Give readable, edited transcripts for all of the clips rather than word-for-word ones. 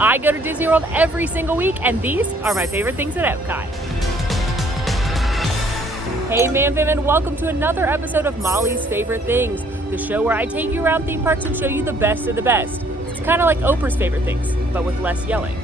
I go to Disney World every single week, and these are my favorite things at Epcot. Hey man fam, and welcome to another episode of Molly's Favorite Things, the show where I take you around theme parks and show you the best of the best. It's kind of like Oprah's favorite things, but with less yelling.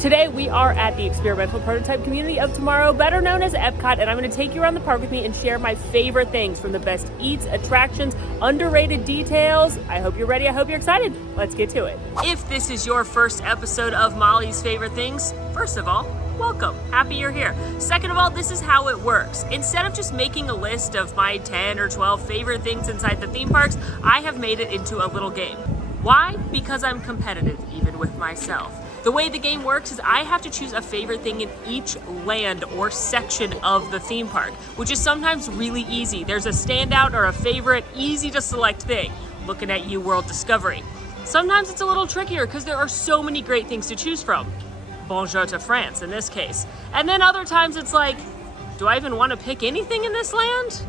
Today we are at the experimental prototype community of tomorrow, better known as Epcot, and I'm going to take you around the park with me and share my favorite things, from the best eats, attractions, underrated details. I hope you're ready. I hope you're excited. Let's get to it. If this is your first episode of Molly's Favorite Things, first of all, welcome. Happy you're here. Second of all, this is how it works. Instead of just making a list of my 10 or 12 favorite things inside the theme parks, I have made it into a little game. Why? Because I'm competitive, even with myself. The way the game works is I have to choose a favorite thing in each land or section of the theme park, which is sometimes really easy. There's a standout or a favorite, easy to select thing. Looking at you, World Discovery. Sometimes it's a little trickier because there are so many great things to choose from. Bonjour to France in this case. And then other times it's like, do I even want to pick anything in this land?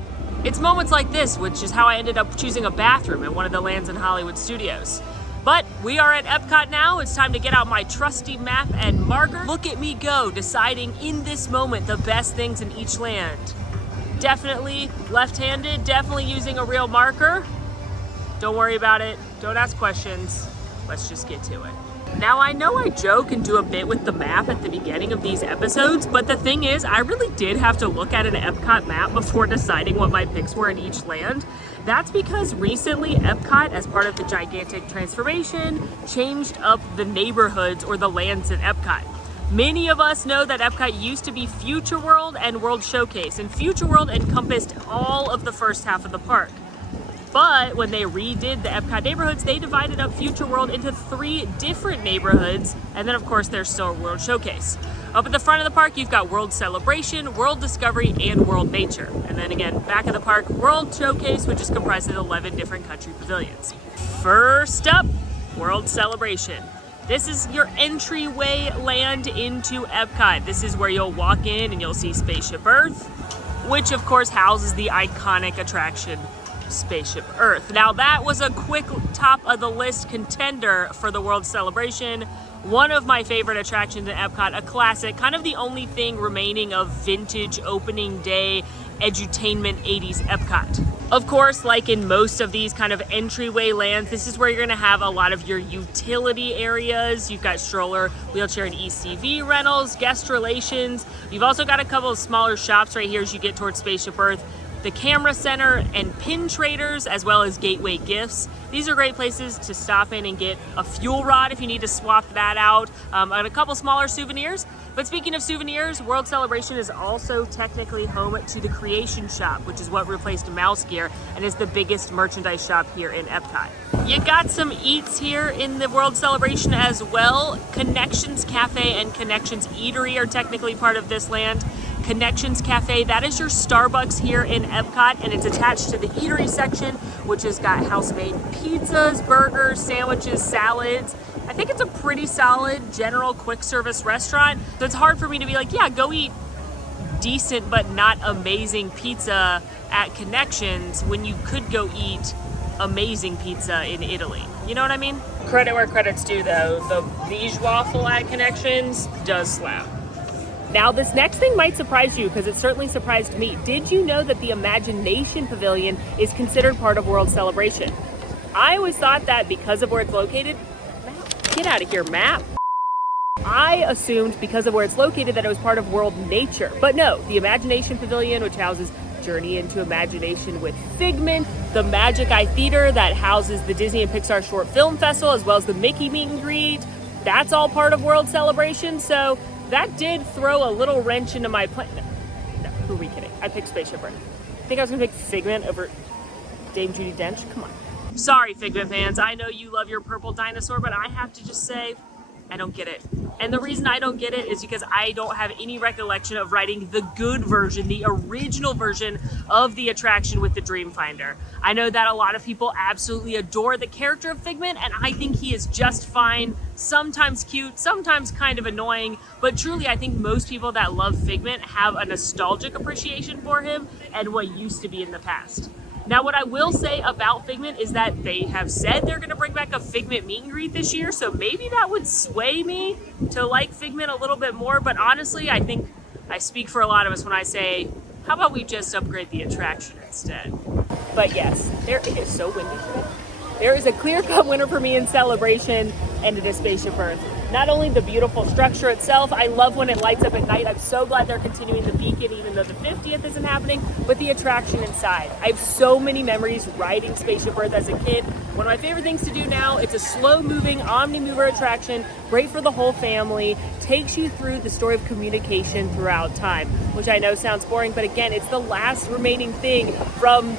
It's moments like this, which is how I ended up choosing a bathroom at one of the lands in Hollywood Studios. But we are at Epcot now. It's time to get out my trusty map and marker. Look at me go, deciding in this moment the best things in each land. Definitely left-handed, definitely using a real marker. Don't worry about it, don't ask questions. Let's just get to it. Now, I know I joke and do a bit with the map at the beginning of these episodes, but the thing is, I really did have to look at an Epcot map before deciding what my picks were in each land. That's because recently Epcot, as part of the gigantic transformation, changed up the neighborhoods or the lands in Epcot. Many of us know that Epcot used to be Future World and World Showcase, and Future World encompassed all of the first half of the park. But when they redid the Epcot neighborhoods, they divided up Future World into 3 different neighborhoods, and then of course there's still World Showcase. Up at the front of the park, you've got World Celebration, World Discovery, and World Nature. And then again, back of the park, World Showcase, which is comprised of 11 different country pavilions. First up, World Celebration. This is your entryway land into Epcot. This is where you'll walk in and you'll see Spaceship Earth, which of course houses the iconic attraction Spaceship Earth. Now that was a quick top of the list contender for the World Celebration. One of my favorite attractions in Epcot, a classic, kind of the only thing remaining of vintage opening day edutainment 80s Epcot. Of course, like in most of these kind of entryway lands, this is where you're gonna have a lot of your utility areas. You've got stroller, wheelchair, and ECV rentals, guest relations. You've also got a couple of smaller shops right here as you get towards Spaceship Earth, the camera center and pin traders, as well as gateway gifts. These are great places to stop in and get a fuel rod if you need to swap that out, and a couple smaller souvenirs. But speaking of souvenirs, World Celebration is also technically home to the Creation Shop, which is what replaced Mouse Gear and is the biggest merchandise shop here in Epcot. You got some eats here in the World Celebration as well. Connections Cafe and Connections Eatery are technically part of this land. Connections Cafe, that is your Starbucks here in Epcot, and it's attached to the eatery section, which has got house-made pizzas, burgers, sandwiches, salads. I think it's a pretty solid general quick service restaurant, so it's hard for me to be like, yeah, go eat decent but not amazing pizza at Connections when you could go eat amazing pizza in Italy. You know what I mean? Credit where credit's due though, the Liege waffle at Connections does slap. Now, this next thing might surprise you because it certainly surprised me. Did you know that the Imagination Pavilion is considered part of World Celebration? I always thought that because of where it's located, get out of here, map. I assumed because of where it's located that it was part of World Nature. But no, the Imagination Pavilion, which houses Journey into Imagination with Figment, the Magic Eye Theater that houses the Disney and Pixar Short Film Festival, as well as the Mickey Meet and Greet, that's all part of World Celebration. So that did throw a little wrench into my plan. No, who are we kidding? I picked Spaceship Earth. I think I was gonna pick Figment over Dame Judi Dench. Come on. Sorry, Figment fans. I know you love your purple dinosaur, but I have to just say, I don't get it. And the reason I don't get it is because I don't have any recollection of riding the good version, the original version of the attraction with the Dreamfinder. I know that a lot of people absolutely adore the character of Figment, and I think he is just fine, sometimes cute, sometimes kind of annoying, but truly I think most people that love Figment have a nostalgic appreciation for him and what used to be in the past. Now, what I will say about Figment is that they have said they're going to bring back a Figment meet and greet this year, so maybe that would sway me to like Figment a little bit more, but honestly, I think I speak for a lot of us when I say, how about we just upgrade the attraction instead? But yes, it is so windy today. There is a clear-cut winner for me in Celebration, and it is Spaceship Earth. Not only the beautiful structure itself, I love when it lights up at night. I'm so glad they're continuing the beacon even though the 50th isn't happening, but the attraction inside. I have so many memories riding Spaceship Earth as a kid. One of my favorite things to do now, it's a slow-moving Omni-Mover attraction, great for the whole family, takes you through the story of communication throughout time, which I know sounds boring, but again, it's the last remaining thing from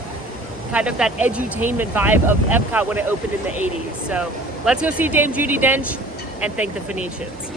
kind of that edutainment vibe of EPCOT when it opened in the 80s. So let's go see Dame Judi Dench and thank the Phoenicians.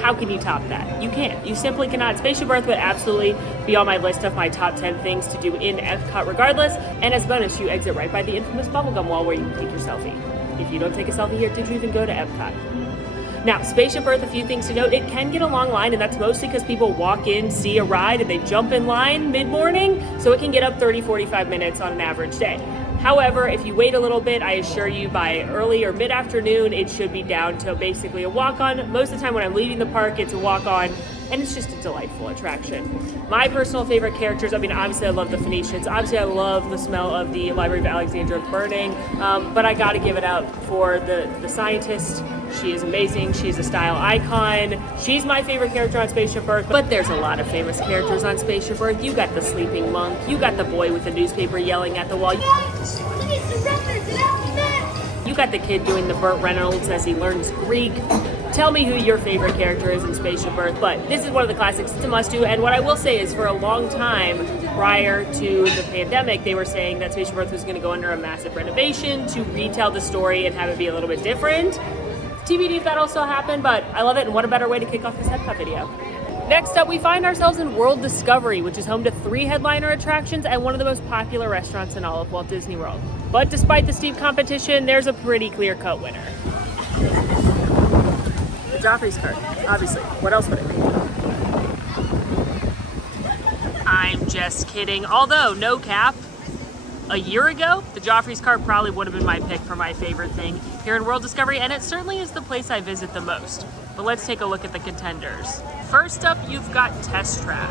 How can you top that? You can't. You simply cannot. Spaceship Earth would absolutely be on my list of my top 10 things to do in EPCOT regardless. And as bonus, you exit right by the infamous bubblegum wall where you can take your selfie. If you don't take a selfie here, did you even go to EPCOT? Now, Spaceship Earth, a few things to note. It can get a long line, and that's mostly because people walk in, see a ride, and they jump in line mid-morning. So it can get up 30, 45 minutes on an average day. However, if you wait a little bit, I assure you by early or mid-afternoon, it should be down to basically a walk-on. Most of the time when I'm leaving the park, it's a walk-on, and it's just a delightful attraction. My personal favorite characters, I mean, obviously I love the Phoenicians. Obviously I love the smell of the Library of Alexandria burning, but I gotta give it out for the scientist. She is amazing. She's a style icon. She's my favorite character on Spaceship Earth, but there's a lot of famous characters on Spaceship Earth. You got the sleeping monk. You got the boy with the newspaper yelling at the wall. You got the kid doing the Burt Reynolds as he learns Greek. Tell me who your favorite character is in Spaceship Earth, but this is one of the classics. It's a must-do, and what I will say is for a long time prior to the pandemic, they were saying that Spaceship Earth was going to go under a massive renovation to retell the story and have it be a little bit different. TBD if that'll still happen, but I love it, and what a better way to kick off this EPCOT video. Next up, we find ourselves in World Discovery, which is home to 3 headliner attractions and one of the most popular restaurants in all of Walt Disney World. But despite the steep competition, there's a pretty clear-cut winner. The Joffrey's cart, obviously. What else would it be? I'm just kidding. Although, no cap, a year ago, the Joffrey's cart probably would have been my pick for my favorite thing here in World Discovery, and it certainly is the place I visit the most. But let's take a look at the contenders. First up, you've got Test Track,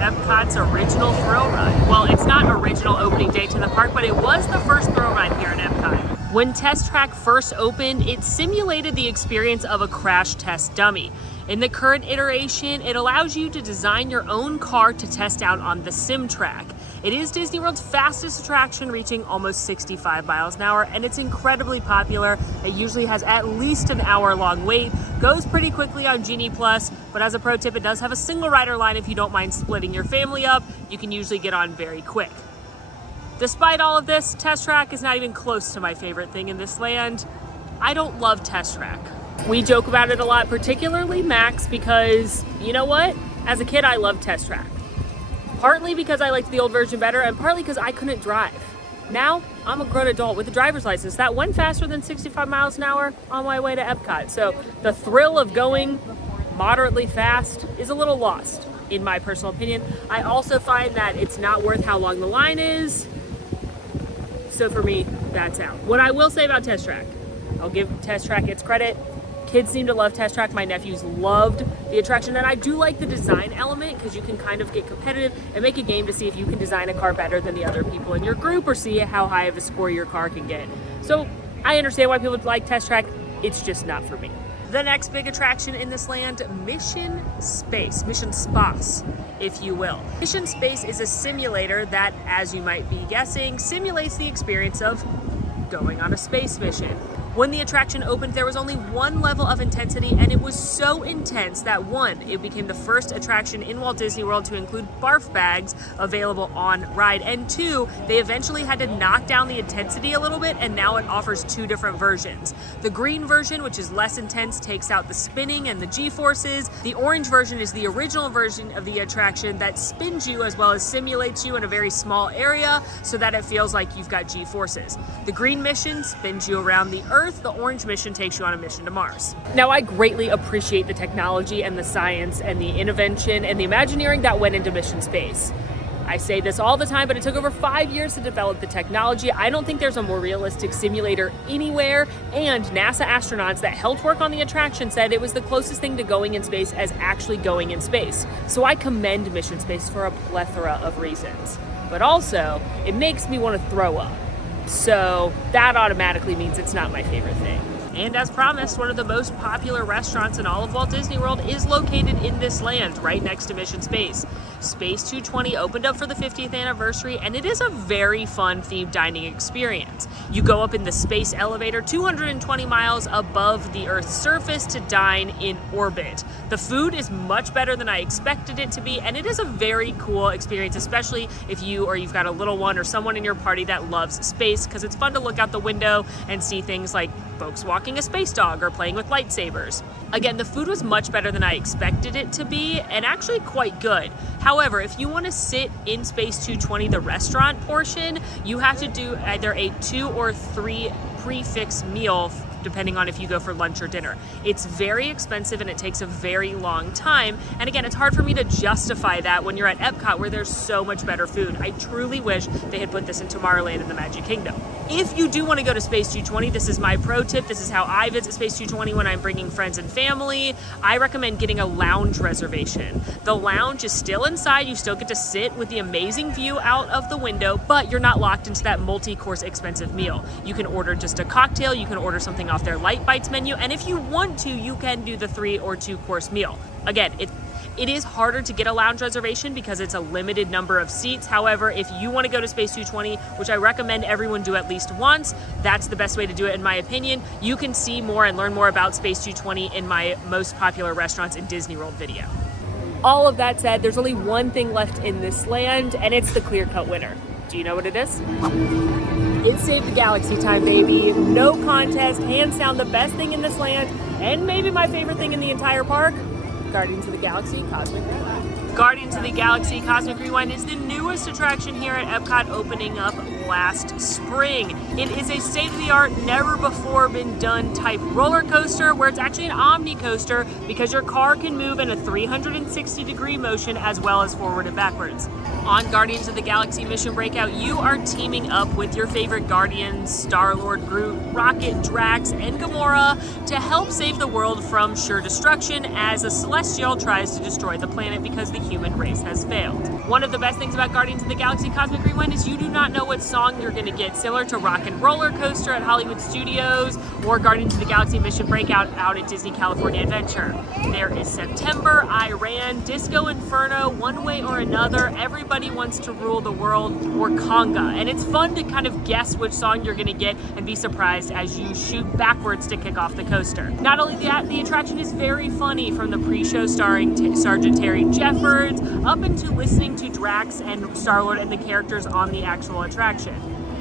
EPCOT's original thrill ride. Well, it's not original opening day to the park, but it was the first thrill ride here in EPCOT. When Test Track first opened, it simulated the experience of a crash test dummy. In the current iteration, it allows you to design your own car to test out on the sim track. It is Disney World's fastest attraction, reaching almost 65 miles an hour, and it's incredibly popular. It usually has at least an hour-long wait, goes pretty quickly on Genie Plus, but as a pro tip, it does have a single rider line if you don't mind splitting your family up. You can usually get on very quick. Despite all of this, Test Track is not even close to my favorite thing in this land. I don't love Test Track. We joke about it a lot, particularly Max, because you know what? As a kid, I loved Test Track. Partly because I liked the old version better, and partly because I couldn't drive. Now, I'm a grown adult with a driver's license that went faster than 65 miles an hour on my way to EPCOT. So the thrill of going moderately fast is a little lost, in my personal opinion. I also find that it's not worth how long the line is. So for me, that's out. What I will say about Test Track, I'll give Test Track its credit. Kids seem to love Test Track. My nephews loved the attraction, and I do like the design element because you can kind of get competitive and make a game to see if you can design a car better than the other people in your group or see how high of a score your car can get. So I understand why people like Test Track. It's just not for me. The next big attraction in this land, Mission Space, Mission Space, if you will. Mission Space is a simulator that, as you might be guessing, simulates the experience of going on a space mission. When the attraction opened, there was only one level of intensity, and it was so intense that one, it became the first attraction in Walt Disney World to include barf bags available on ride, and two, they eventually had to knock down the intensity a little bit, and now it offers two different versions. The green version, which is less intense, takes out the spinning and the G-forces. The orange version is the original version of the attraction that spins you as well as simulates you in a very small area so that it feels like you've got G-forces. The green mission spins you around the Earth. The orange mission takes you on a mission to Mars. Now, I greatly appreciate the technology and the science and the invention and the Imagineering that went into mission space. I say this all the time, but it took over 5 years to develop the technology. I don't think there's a more realistic simulator anywhere, and NASA astronauts that helped work on the attraction said it was the closest thing to going in space as actually going in space. So I commend Mission Space for a plethora of reasons. But also, it makes me want to throw up. So that automatically means it's not my favorite thing. And as promised, one of the most popular restaurants in all of Walt Disney World is located in this land, right next to Mission Space. Space 220 opened up for the 50th anniversary, and it is a very fun themed dining experience. You go up in the space elevator 220 miles above the Earth's surface to dine in orbit. The food is much better than I expected it to be, and it is a very cool experience, especially if you've got a little one or someone in your party that loves space, because it's fun to look out the window and see things like folks walking a space dog or playing with lightsabers. Again, the food was much better than I expected it to be, and actually quite good. However, if you want to sit in Space 220, the restaurant portion, you have to do either a 2 or 3 prefix meal, depending on if you go for lunch or dinner. It's very expensive and it takes a very long time. And again, it's hard for me to justify that when you're at EPCOT where there's so much better food. I truly wish they had put this in Tomorrowland in the Magic Kingdom. If you do want to go to Space 220, this is my pro tip. This is how I visit Space 220 when I'm bringing friends and family. I recommend getting a lounge reservation. The lounge is still inside. You still get to sit with the amazing view out of the window, but you're not locked into that multi-course expensive meal. You can order just a cocktail. You can order something off their Light Bites menu. And if you want to, you can do the 3 or 2 course meal. Again, it is harder to get a lounge reservation because it's a limited number of seats. However, if you want to go to Space 220, which I recommend everyone do at least once, that's the best way to do it in my opinion. You can see more and learn more about Space 220 in my most popular restaurants in Disney World video. All of that said, there's only one thing left in this land, and it's the clear-cut winner. Do you know what it is? It's Save the Galaxy time, baby. No contest, hands down the best thing in this land, and maybe my favorite thing in the entire park, Guardians of the Galaxy Cosmic Rewind. Guardians of the Galaxy Cosmic Rewind is the newest attraction here at EPCOT, opening up last spring. It is a state-of-the-art, never before been done type roller coaster where it's actually an omni coaster because your car can move in a 360-degree motion as well as forward and backwards. On Guardians of the Galaxy Mission Breakout, you are teaming up with your favorite Guardians, Star-Lord, Groot, Rocket, Drax, and Gamora to help save the world from sure destruction as a Celestial tries to destroy the planet because the human race has failed. One of the best things about Guardians of the Galaxy Cosmic Rewind is you do not know what song you're going to get, similar to Rock and Roller Coaster at Hollywood Studios or Guardians of the Galaxy Mission Breakout out at Disney California Adventure. There is September, Iran, Disco Inferno, One Way or Another, Everybody Wants to Rule the World, or Conga. And it's fun to kind of guess which song you're going to get and be surprised as you shoot backwards to kick off the coaster. Not only that, the attraction is very funny, from the pre-show starring Sergeant Terry Jeffords up into listening to Drax and Star-Lord and the characters on the actual attraction.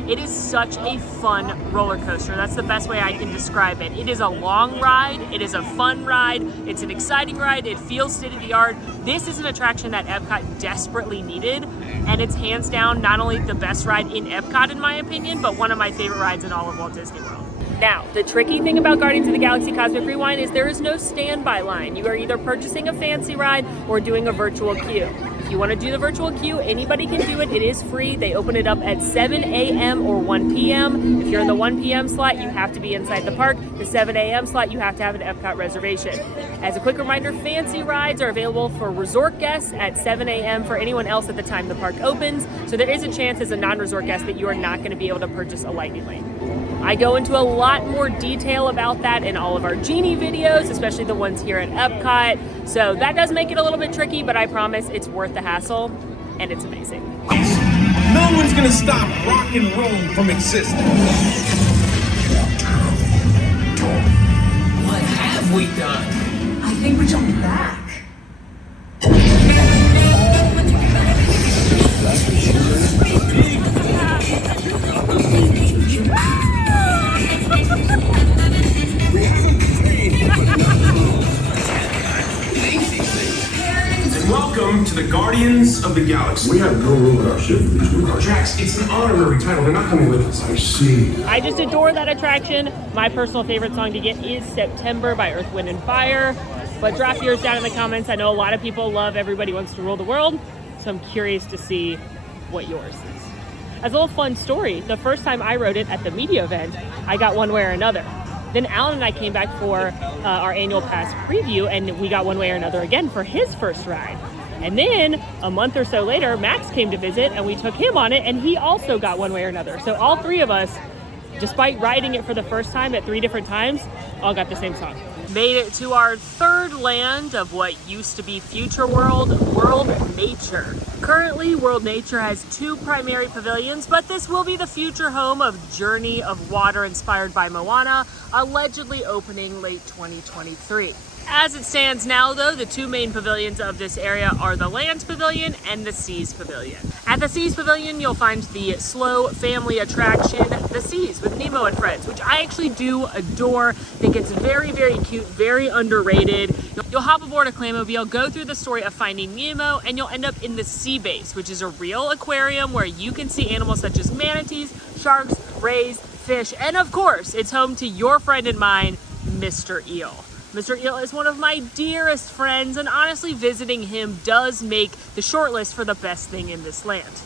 It is such a fun roller coaster. That's the best way I can describe it. It is a long ride. It is a fun ride. It's an exciting ride. It feels state-of-the-art. This is an attraction that EPCOT desperately needed, and it's hands down not only the best ride in EPCOT in my opinion, but one of my favorite rides in all of Walt Disney World. Now, the tricky thing about Guardians of the Galaxy Cosmic Rewind is there is no standby line. You are either purchasing a fancy ride or doing a virtual queue. If you want to do the virtual queue, anybody can do it. It is free. They open it up at 7 a.m. or 1 p.m. If you're in the 1 p.m. slot, you have to be inside the park. The 7 a.m. slot, you have to have an EPCOT reservation. As a quick reminder, fancy rides are available for resort guests at 7 a.m. for anyone else at the time the park opens. So there is a chance as a non-resort guest that you are not going to be able to purchase a lightning lane. I go into a lot more detail about that in all of our Genie videos, especially the ones here at EPCOT. So that does make it a little bit tricky, but I promise it's worth the hassle, and it's amazing. No one's gonna stop rock and roll from existing. we done? I think we jumped back. Welcome to the Guardians of the Galaxy. We have no room in our ship for these new cars. Drax, it's an honorary title. They're not coming with us. I see. I just adore that attraction. My personal favorite song to get is September by Earth, Wind, and Fire. But drop yours down in the comments. I know a lot of people love Everybody Wants to Rule the World, so I'm curious to see what yours is. As a little fun story, the first time I rode it at the media event, I got one way or another. Then Alan and I came back for our annual pass preview, and we got one way or another again for his first ride. And then a month or so later, Max came to visit, and we took him on it, and he also got one way or another. So all three of us, despite riding it for the first time at 3 different times, all got the same song. Made it to our third land of what used to be Future World, World Nature. Currently, World Nature has 2 primary pavilions, but this will be the future home of Journey of Water inspired by Moana, allegedly opening late 2023. As it stands now, though, the 2 main pavilions of this area are the Land Pavilion and the Seas Pavilion. At the Seas Pavilion, you'll find the slow family attraction, The Seas with Nemo and Friends, which I actually do adore. I think it's very, very cute, very underrated. You'll hop aboard a Clammobile, go through the story of finding Nemo, and you'll end up in the Sea Base, which is a real aquarium where you can see animals such as manatees, sharks, rays, fish, and of course, it's home to your friend and mine, Mr. Eel. Mr. Eel is one of my dearest friends, and honestly, visiting him does make the shortlist for the best thing in this land.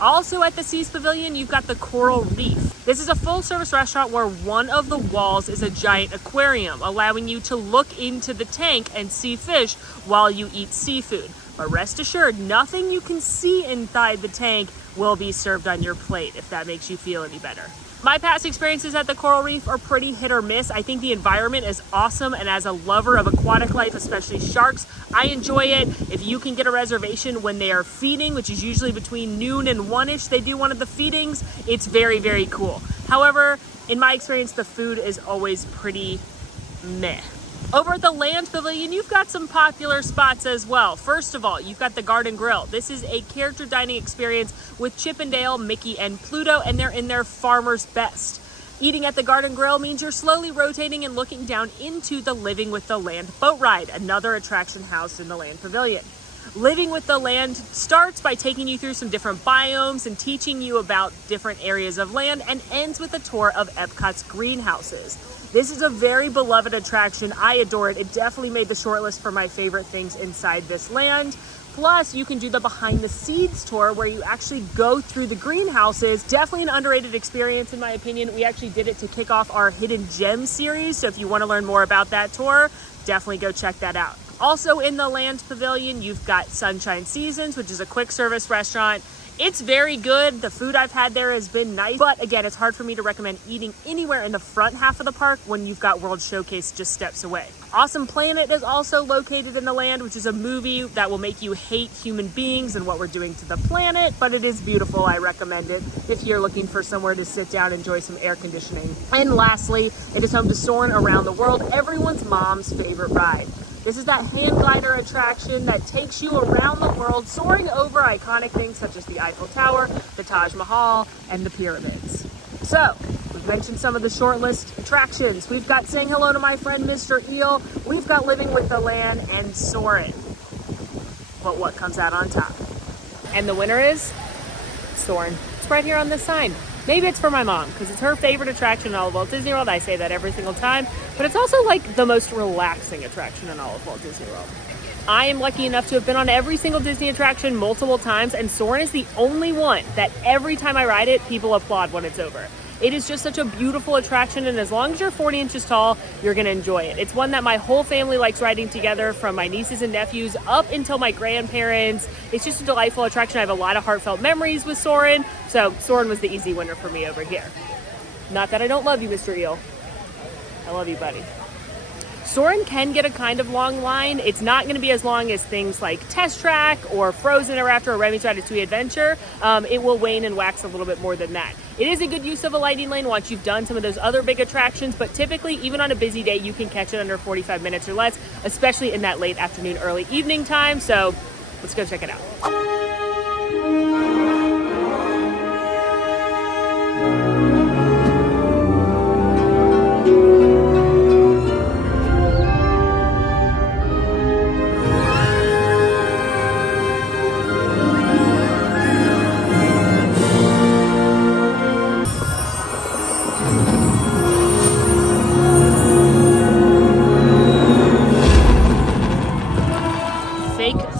Also at the Seas Pavilion, you've got the Coral Reef. This is a full-service restaurant where one of the walls is a giant aquarium, allowing you to look into the tank and see fish while you eat seafood. But rest assured, nothing you can see inside the tank will be served on your plate, if that makes you feel any better. My past experiences at the Coral Reef are pretty hit or miss. I think the environment is awesome, and as a lover of aquatic life, especially sharks, I enjoy it. If you can get a reservation when they are feeding, which is usually between noon and 1-ish, they do one of the feedings, it's very, very cool. However, in my experience, the food is always pretty meh. Over at the Land Pavilion, you've got some popular spots as well. First of all, you've got the Garden Grill. This is a character dining experience with Chip and Dale, Mickey, and Pluto, and they're in their farmer's best. Eating at the Garden Grill means you're slowly rotating and looking down into the Living with the Land boat ride, another attraction housed in the Land Pavilion. Living with the Land starts by taking you through some different biomes and teaching you about different areas of land, and ends with a tour of EPCOT's greenhouses. This is a very beloved attraction. I adore it. It definitely made the shortlist for my favorite things inside this land. Plus, you can do the behind the scenes tour where you actually go through the greenhouses. Definitely an underrated experience in my opinion. We actually did it to kick off our Hidden Gems series. So if you want to learn more about that tour, definitely go check that out. Also in the Land Pavilion, you've got Sunshine Seasons, which is a quick service restaurant. It's very good. The food I've had there has been nice, but again, it's hard for me to recommend eating anywhere in the front half of the park when you've got World Showcase just steps away. Awesome Planet is also located in the land, which is a movie that will make you hate human beings and what we're doing to the planet, but it is beautiful. I recommend it if you're looking for somewhere to sit down, enjoy some air conditioning. And lastly, it is home to Soarin' Around the World, everyone's mom's favorite ride. This is that hand glider attraction that takes you around the world, soaring over iconic things such as the Eiffel Tower, the Taj Mahal, and the pyramids. So, we've mentioned some of the shortlist attractions. We've got Saying Hello to My Friend Mr. Eel, we've got Living with the Land, and Soarin'. But what comes out on top? And the winner is Soarin'. It's right here on this sign. Maybe it's for my mom, because it's her favorite attraction in all of Walt Disney World. I say that every single time, but it's also like the most relaxing attraction in all of Walt Disney World. I am lucky enough to have been on every single Disney attraction multiple times, and Soarin' is the only one that every time I ride it, people applaud when it's over. It is just such a beautiful attraction, and as long as you're 40 inches tall, you're gonna enjoy it. It's one that my whole family likes riding together, from my nieces and nephews up until my grandparents. It's just a delightful attraction. I have a lot of heartfelt memories with Soarin', so Soarin' was the easy winner for me over here. Not that I don't love you, Mr. Eel. I love you, buddy. Soarin' can get a kind of long line. It's not going to be as long as things like Test Track or Frozen Ever After or Remy's Ratatouille Adventure. It will wane and wax a little bit more than that. It is a good use of a lighting lane once you've done some of those other big attractions, but typically, even on a busy day, you can catch it under 45 minutes or less, especially in that late afternoon, early evening time. So let's go check it out.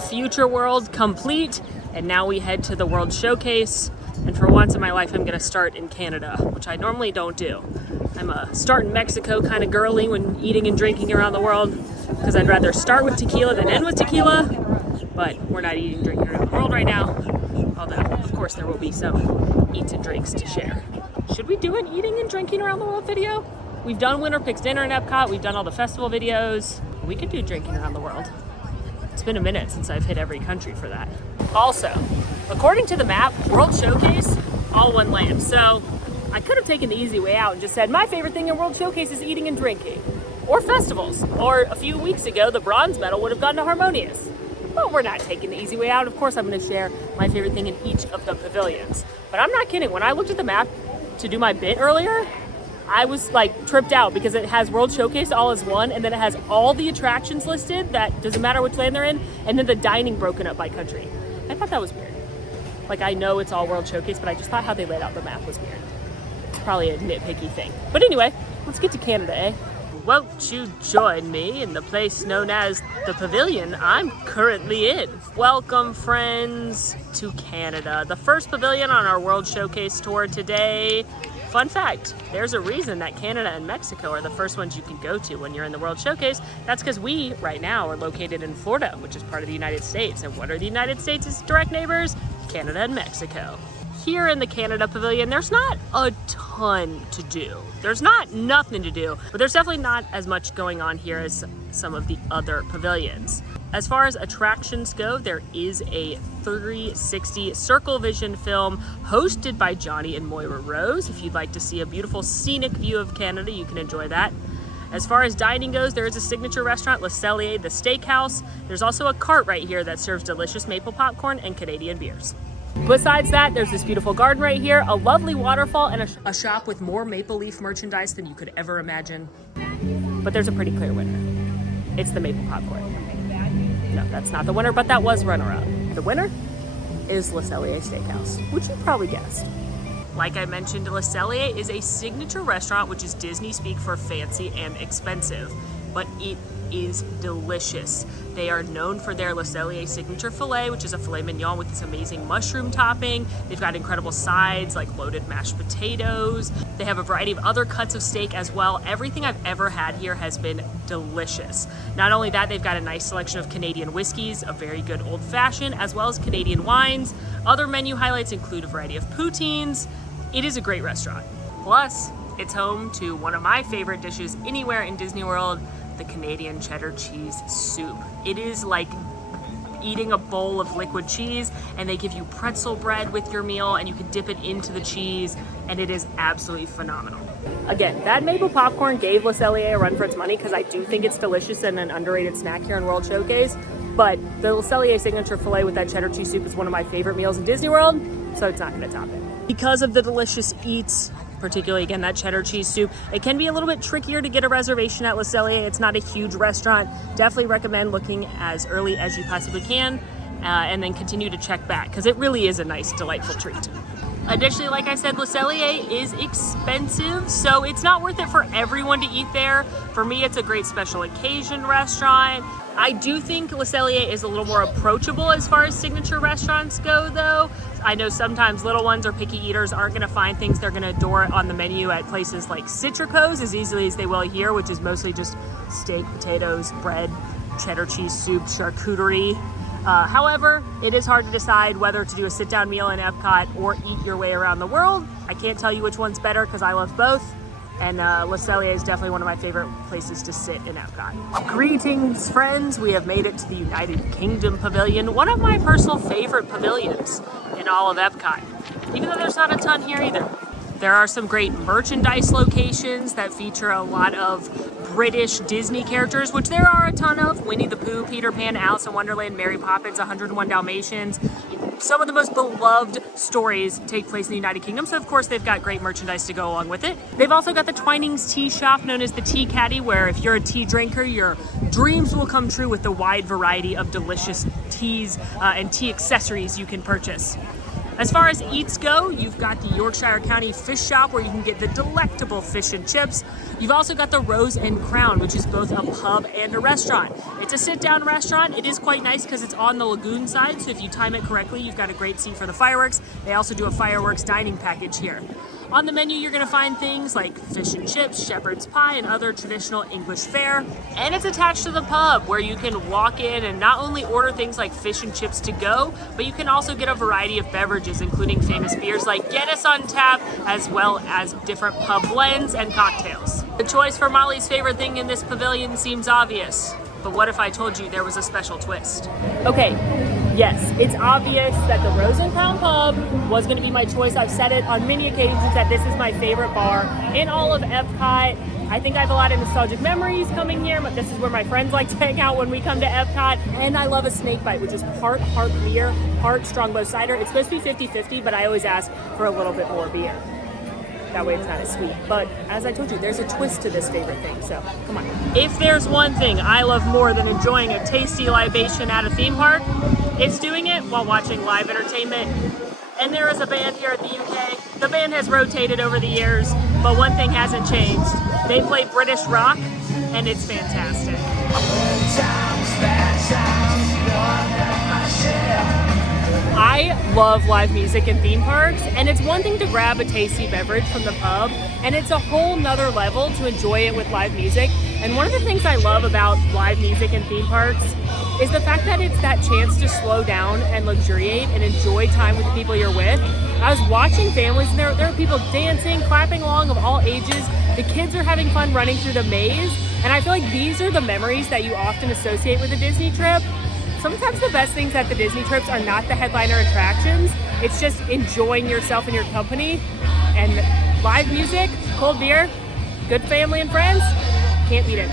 Future World complete, and now we head to the World Showcase. And for once in my life, I'm gonna start in Canada, which I normally don't do. I'm a start in Mexico kind of girly when eating and drinking around the world, because I'd rather start with tequila than end with tequila, but we're not eating and drinking around the world right now, although of course there will be some eats and drinks to share. Should we do an eating and drinking around the world video? We've done Winter Picks Dinner in Epcot, we've done all the festival videos. We could do drinking around the world. It's been a minute since I've hit every country for that. Also, according to the map, World Showcase, all one land. So I could have taken the easy way out and just said, my favorite thing in World Showcase is eating and drinking. Or festivals. Or a few weeks ago, the bronze medal would have gone to Harmonious. But we're not taking the easy way out. Of course, I'm gonna share my favorite thing in each of the pavilions. But I'm not kidding. When I looked at the map to do my bit earlier, I was like tripped out because it has World Showcase all as one, and then it has all the attractions listed that doesn't matter which land they're in, and then the dining broken up by country. I thought that was weird. Like, I know it's all World Showcase, but I just thought how they laid out the map was weird. It's probably a nitpicky thing. But anyway, let's get to Canada, eh? Won't you join me in the place known as the pavilion I'm currently in? Welcome, friends, to Canada, the first pavilion on our World Showcase tour today. Fun fact, there's a reason that Canada and Mexico are the first ones you can go to when you're in the World Showcase. That's because we, right now, are located in Florida, which is part of the United States. And what are the United States' direct neighbors? Canada and Mexico. Here in the Canada Pavilion, there's not a ton to do. There's not nothing to do, but there's definitely not as much going on here as some of the other pavilions. As far as attractions go, there is a 360 Circle Vision film hosted by Johnny and Moira Rose. If you'd like to see a beautiful scenic view of Canada, you can enjoy that. As far as dining goes, there is a signature restaurant, Le Cellier, the steakhouse. There's also a cart right here that serves delicious maple popcorn and Canadian beers. Besides that, there's this beautiful garden right here, a lovely waterfall, and a shop with more maple leaf merchandise than you could ever imagine. But there's a pretty clear winner. It's the maple popcorn. No, that's not the winner, but that was runner-up. The winner is Le Cellier Steakhouse, which you probably guessed. Like I mentioned, Le Cellier is a signature restaurant, which is Disney speak for fancy and expensive, but it is delicious. They are known for their Le Cellier signature filet, which is a filet mignon with this amazing mushroom topping. They've got incredible sides like loaded mashed potatoes. They have a variety of other cuts of steak as well. Everything I've ever had here has been delicious. Not only that, they've got a nice selection of Canadian whiskeys, a very good old fashioned, as well as Canadian wines. Other menu highlights include a variety of poutines. It is a great restaurant. Plus, it's home to one of my favorite dishes anywhere in Disney World, the Canadian cheddar cheese soup. It is like eating a bowl of liquid cheese, and they give you pretzel bread with your meal, and you can dip it into the cheese, and it is absolutely phenomenal. Again, that maple popcorn gave Le Cellier a run for its money because I do think it's delicious and an underrated snack here in World Showcase, but the Le Cellier signature filet with that cheddar cheese soup is one of my favorite meals in Disney World, so it's not going to top it. Because of the delicious eats, particularly again that cheddar cheese soup, it can be a little bit trickier to get a reservation at Le Cellier. It's not a huge restaurant. Definitely recommend looking as early as you possibly can and then continue to check back because it really is a nice, delightful treat. Additionally, like I said, Le Cellier is expensive, so it's not worth it for everyone to eat there. For me, it's a great special occasion restaurant. I do think Le Cellier is a little more approachable as far as signature restaurants go, though. I know sometimes little ones or picky eaters aren't going to find things they're going to adore on the menu at places like Citrico's as easily as they will here, which is mostly just steak, potatoes, bread, cheddar cheese soup, charcuterie. However, it is hard to decide whether to do a sit-down meal in Epcot or eat your way around the world. I can't tell you which one's better because I love both. And Le Cellier is definitely one of my favorite places to sit in Epcot. Greetings, friends. We have made it to the United Kingdom Pavilion, one of my personal favorite pavilions in all of Epcot, even though there's not a ton here either. There are some great merchandise locations that feature a lot of British Disney characters, which there are a ton of. Winnie the Pooh, Peter Pan, Alice in Wonderland, Mary Poppins, 101 Dalmatians. Some of the most beloved stories take place in the United Kingdom, so of course they've got great merchandise to go along with it. They've also got the Twinings tea shop, known as the Tea Caddy, where if you're a tea drinker, your dreams will come true with the wide variety of delicious teas and tea accessories you can purchase. As far as eats go, you've got the Yorkshire County Fish Shop, where you can get the delectable fish and chips. You've also got the Rose and Crown, which is both a pub and a restaurant. It's a sit-down restaurant. It is quite nice because it's on the lagoon side, so if you time it correctly, you've got a great seat for the fireworks. They also do a fireworks dining package here. On the menu, you're gonna find things like fish and chips, shepherd's pie, and other traditional English fare. And it's attached to the pub, where you can walk in and not only order things like fish and chips to go, but you can also get a variety of beverages, including famous beers like Guinness on tap, as well as different pub blends and cocktails. The choice for Molly's favorite thing in this pavilion seems obvious, but what if I told you there was a special twist? Okay, yes, it's obvious that the Rose and Crown Pub was going to be my choice. I've said it on many occasions that this is my favorite bar in all of Epcot. I think I have a lot of nostalgic memories coming here, but this is where my friends like to hang out when we come to Epcot. And I love a snake bite, which is part beer, part Strongbow cider. It's supposed to be 50-50, but I always ask for a little bit more beer. That way it's not as sweet. But as I told you, there's a twist to this favorite thing, so come on. If there's one thing I love more than enjoying a tasty libation at a theme park, it's doing it while watching live entertainment. And there is a band here at the UK. The band has rotated over the years, but one thing hasn't changed. They play British rock, and it's fantastic. I love live music in theme parks, and it's one thing to grab a tasty beverage from the pub, and it's a whole nother level to enjoy it with live music. And one of the things I love about live music in theme parks is the fact that it's that chance to slow down and luxuriate and enjoy time with the people you're with. I was watching families, and there are people dancing, clapping along of all ages. The kids are having fun running through the maze, and I feel like these are the memories that you often associate with a Disney trip. Sometimes the best things at the Disney trips are not the headliner attractions. It's just enjoying yourself and your company. And live music, cold beer, good family and friends, can't beat it.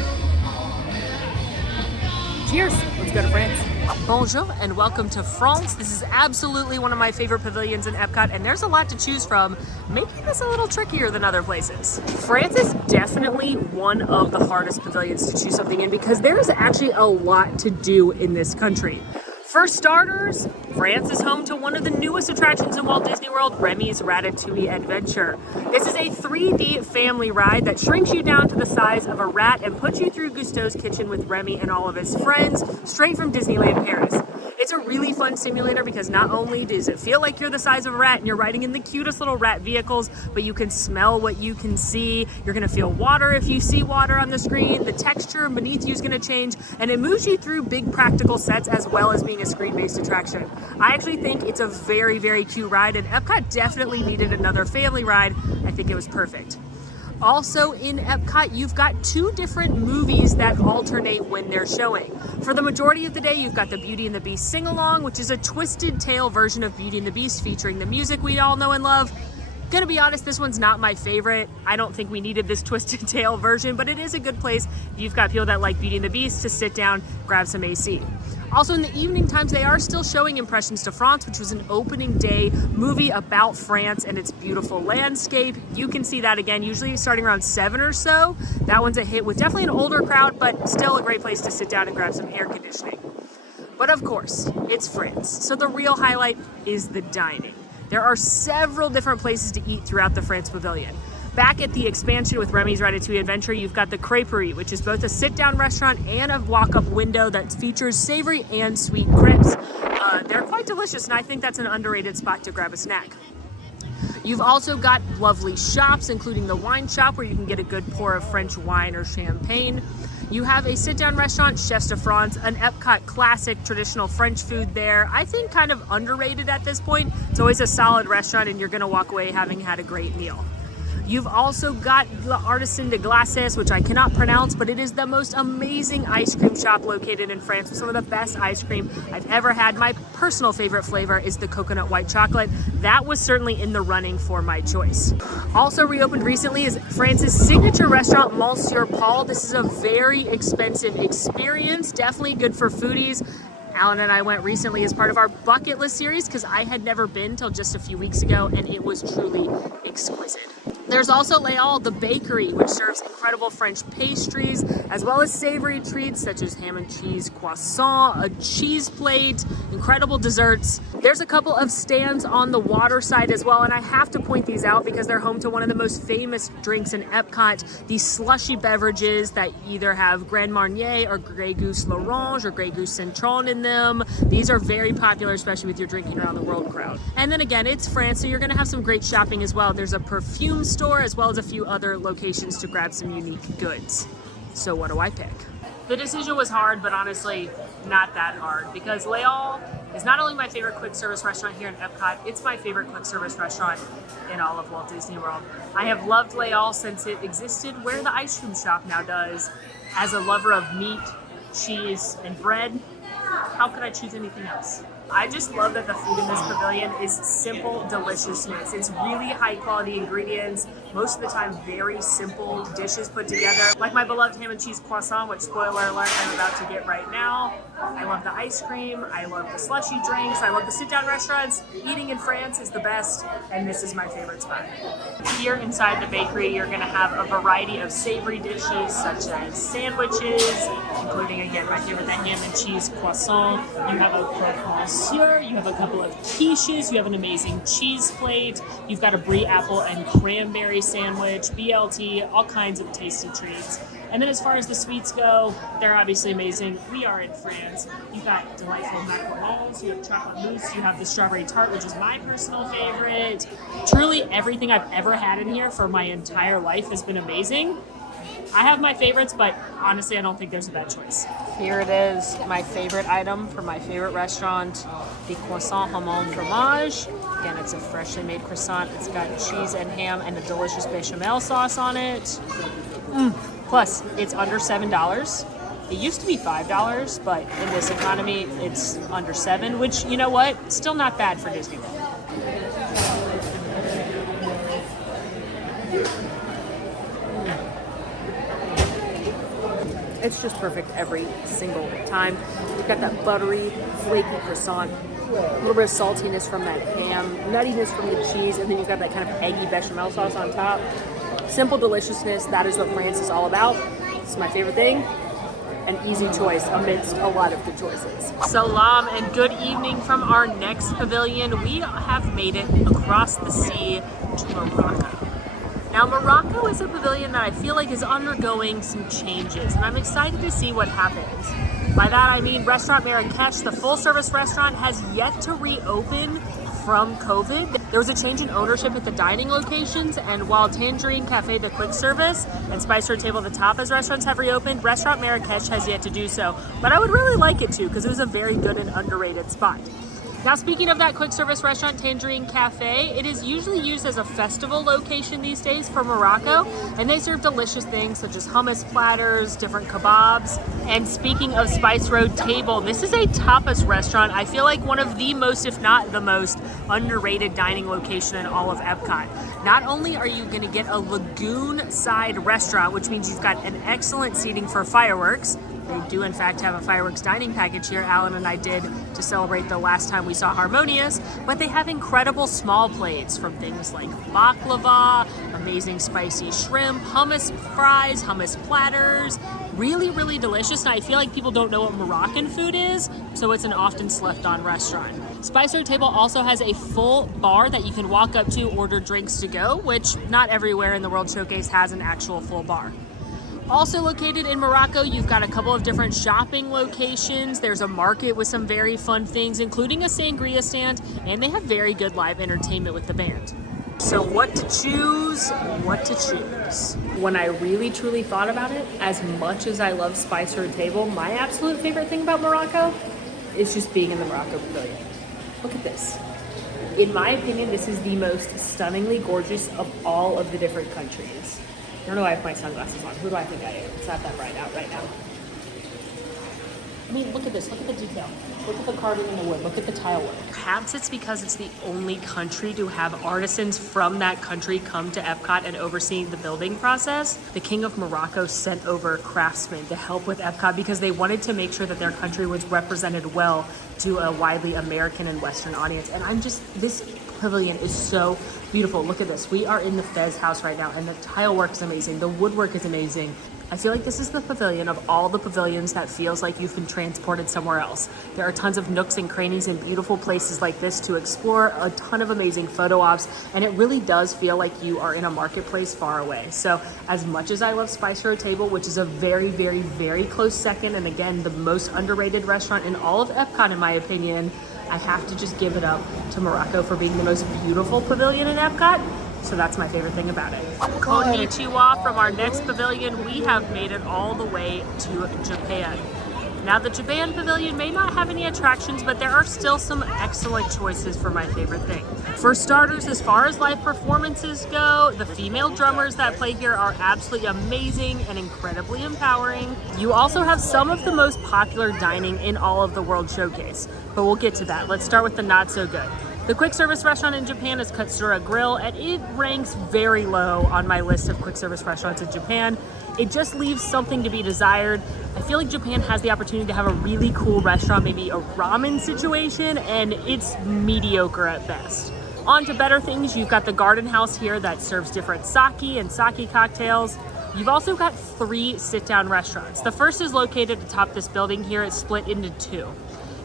Cheers. Let's go to France. Bonjour and welcome to France. This is absolutely one of my favorite pavilions in Epcot, and there's a lot to choose from, making this a little trickier than other places. France is definitely one of the hardest pavilions to choose something in because there is actually a lot to do in this country. For starters, France is home to one of the newest attractions in Walt Disney World, Remy's Ratatouille Adventure. This is a 3D family ride that shrinks you down to the size of a rat and puts you through Gusteau's kitchen with Remy and all of his friends, straight from Disneyland Paris. It's a really fun simulator because not only does it feel like you're the size of a rat and you're riding in the cutest little rat vehicles, but you can smell what you can see. You're gonna feel water if you see water on the screen. The texture beneath you is gonna change, and it moves you through big practical sets as well as being a screen-based attraction. I actually think it's a very, very cute ride, and Epcot definitely needed another family ride. I think it was perfect. Also in Epcot, you've got two different movies that alternate when they're showing. For the majority of the day, you've got the Beauty and the Beast sing-along, which is a twisted tale version of Beauty and the Beast featuring the music we all know and love. Gonna be honest, this one's not my favorite. I don't think we needed this twisted tale version, but it is a good place if you've got people that like Beauty and the Beast to sit down, grab some AC. Also in the evening times, they are still showing Impressions to France, which was an opening day movie about France and its beautiful landscape. You can see that again, usually starting around 7 or so. That one's a hit with definitely an older crowd, but still a great place to sit down and grab some air conditioning. But of course, it's France. So the real highlight is the dining. There are several different places to eat throughout the France Pavilion. Back at the expansion with Remy's Ratatouille Adventure, you've got the Crêperie, which is both a sit-down restaurant and a walk-up window that features savory and sweet crepes. They're quite delicious, and I think that's an underrated spot to grab a snack. You've also got lovely shops, including the wine shop, where you can get a good pour of French wine or champagne. You have a sit-down restaurant, Chefs de France, an Epcot classic traditional French food there. I think kind of underrated at this point. It's always a solid restaurant, and you're gonna walk away having had a great meal. You've also got L'Artisan de Glaces, which I cannot pronounce, but it is the most amazing ice cream shop located in France with some of the best ice cream I've ever had. My personal favorite flavor is the coconut white chocolate. That was certainly in the running for my choice. Also reopened recently is France's signature restaurant, Monsieur Paul. This is a very expensive experience, definitely good for foodies. Alan and I went recently as part of our bucket list series because I had never been till just a few weeks ago, and it was truly exquisite. There's also Layal Bakery, which serves incredible French pastries, as well as savory treats such as ham and cheese croissant, a cheese plate, incredible desserts. There's a couple of stands on the water side as well, and I have to point these out because they're home to one of the most famous drinks in EPCOT, these slushy beverages that either have Grand Marnier or Grey Goose l'Orange or Grey Goose Citron in them. These are very popular, especially with your drinking around the world crowd. And then again, it's France, so you're gonna have some great shopping as well. There's a perfume store as well as a few other locations to grab some unique goods. So what do I pick? The decision was hard, but honestly not that hard, because Layal is not only my favorite quick service restaurant here in EPCOT, it's my favorite quick service restaurant in all of Walt Disney World. I have loved Layal since it existed where the ice cream shop now does. As a lover of meat, cheese, and bread, how could I choose anything else? I just love that the food in this pavilion is simple deliciousness. It's really high quality ingredients, most of the time very simple dishes put together. Like my beloved ham and cheese croissant, which spoiler alert, I'm about to get right now. I love the ice cream, I love the slushy drinks, I love the sit down restaurants. Eating in France is the best, and this is my favorite spot. Here inside the bakery, you're gonna have a variety of savory dishes such as sandwiches, including again my favorite, the ham and cheese croissant. You have a croque monsieur, you have a couple of quiches, you have an amazing cheese plate, you've got a brie apple and cranberry sandwich, BLT, all kinds of tasty treats. And then as far as the sweets go, they're obviously amazing. We are in France. You've got delightful macarons, you have chocolate mousse, you have the strawberry tart, which is my personal favorite. Truly everything I've ever had in here for my entire life has been amazing. I have my favorites, but honestly, I don't think there's a bad choice. Here it is, my favorite item from my favorite restaurant, the croissant hamon fromage. Again, it's a freshly made croissant. It's got cheese and ham and a delicious bechamel sauce on it. Plus, it's under $7. It used to be $5, but in this economy, it's under $7, which, you know what? Still not bad for Disney World. It's just perfect every single time. You've got that buttery, flaky croissant, a little bit of saltiness from that ham, nuttiness from the cheese, and then you've got that kind of eggy bechamel sauce on top. Simple deliciousness, that is what France is all about. It's my favorite thing. An easy choice amidst a lot of good choices. Salam and good evening from our next pavilion. We have made it across the sea to Morocco. Now, Morocco is a pavilion that I feel like is undergoing some changes, and I'm excited to see what happens. By that I mean Restaurant Marrakesh, the full-service restaurant, has yet to reopen from COVID. There was a change in ownership at the dining locations, and while Tangerine Cafe, the quick service, and Spice Road Table, the tapas restaurants have reopened, Restaurant Marrakesh has yet to do so. But I would really like it to, because it was a very good and underrated spot. Now, speaking of that quick service restaurant, Tangerine Cafe, it is usually used as a festival location these days for Morocco, and they serve delicious things such as hummus platters, different kebabs. And speaking of Spice Road Table, this is a tapas restaurant. I feel like one of the most, if not the most, underrated dining location in all of EPCOT. Not only are you going to get a lagoon side restaurant, which means you've got an excellent seating for fireworks. They do, in fact, have a fireworks dining package here. Alan and I did to celebrate the last time we saw Harmonious. But they have incredible small plates from things like baklava, amazing spicy shrimp, hummus fries, hummus platters. Really, really delicious. And I feel like people don't know what Moroccan food is, so it's an often slept on restaurant. Spice Road Table also has a full bar that you can walk up to, order drinks to go, which not everywhere in the World Showcase has an actual full bar. Also located in Morocco, you've got a couple of different shopping locations. There's a market with some very fun things, including a sangria stand, and they have very good live entertainment with the band. So what to choose, what to choose. When I really truly thought about it, as much as I love Spice Road Table, my absolute favorite thing about Morocco is just being in the Morocco Pavilion. Look at this. In my opinion, this is the most stunningly gorgeous of all of the different countries. I don't know why I have my sunglasses on. Who do I think I am? It's not that bright out right now. I mean, look at this. Look at the detail. Look at the carving in the wood. Look at the tile work. Perhaps it's because it's the only country to have artisans from that country come to EPCOT and overseeing the building process. The King of Morocco sent over craftsmen to help with EPCOT because they wanted to make sure that their country was represented well to a widely American and Western audience. And this pavilion is so beautiful. Look at this. We are in the Fez house right now, and the tile work is amazing. The woodwork is amazing. I feel like this is the pavilion of all the pavilions that feels like you've been transported somewhere else. There are tons of nooks and crannies and beautiful places like this to explore, a ton of amazing photo ops, and it really does feel like you are in a marketplace far away. So as much as I love Spice Road Table, which is a very, very, very close second, and again, the most underrated restaurant in all of EPCOT in my opinion, I have to just give it up to Morocco for being the most beautiful pavilion in EPCOT. So that's my favorite thing about it. Konnichiwa from our next pavilion. We have made it all the way to Japan. Now the Japan pavilion may not have any attractions, but there are still some excellent choices for my favorite thing. For starters, as far as live performances go, the female drummers that play here are absolutely amazing and incredibly empowering. You also have some of the most popular dining in all of the World Showcase, but we'll get to that. Let's start with the not so good. The quick service restaurant in Japan is Katsura Grill, and it ranks very low on my list of quick service restaurants in Japan. It just leaves something to be desired. I feel like Japan has the opportunity to have a really cool restaurant, maybe a ramen situation, and it's mediocre at best. On to better things, you've got the Garden House here that serves different sake and sake cocktails. You've also got 3 sit-down restaurants. The first is located atop this building here. It's split into 2.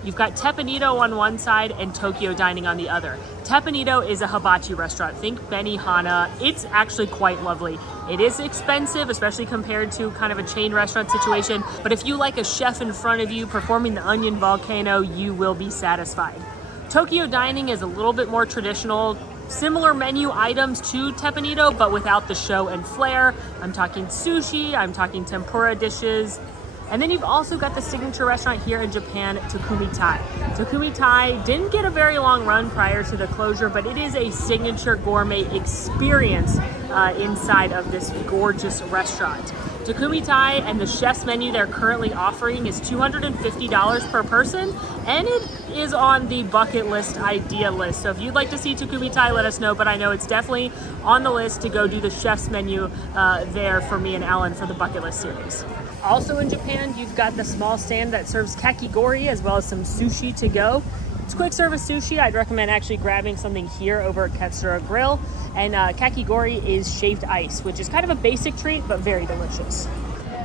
You've got Teppanydo on one side and Tokyo Dining on the other. Teppanydo is a hibachi restaurant. Think Benihana. It's actually quite lovely. It is expensive, especially compared to kind of a chain restaurant situation. But if you like a chef in front of you performing the onion volcano, you will be satisfied. Tokyo Dining is a little bit more traditional. Similar menu items to Teppanydo, but without the show and flair. I'm talking sushi, I'm talking tempura dishes. And then you've also got the signature restaurant here in Japan, Takumi Thai. Takumi Thai didn't get a very long run prior to the closure, but it is a signature gourmet experience inside of this gorgeous restaurant. Takumi Thai and the chef's menu they're currently offering is $250 per person, and it is on the bucket list idea list. So if you'd like to see Takumi Thai, let us know, but I know it's definitely on the list to go do the chef's menu there for me and Alan for the bucket list series. Also in Japan, you've got the small stand that serves kakigori as well as some sushi to go. It's quick service sushi. I'd recommend actually grabbing something here over at Katsura Grill. And kakigori is shaved ice, which is kind of a basic treat, but very delicious.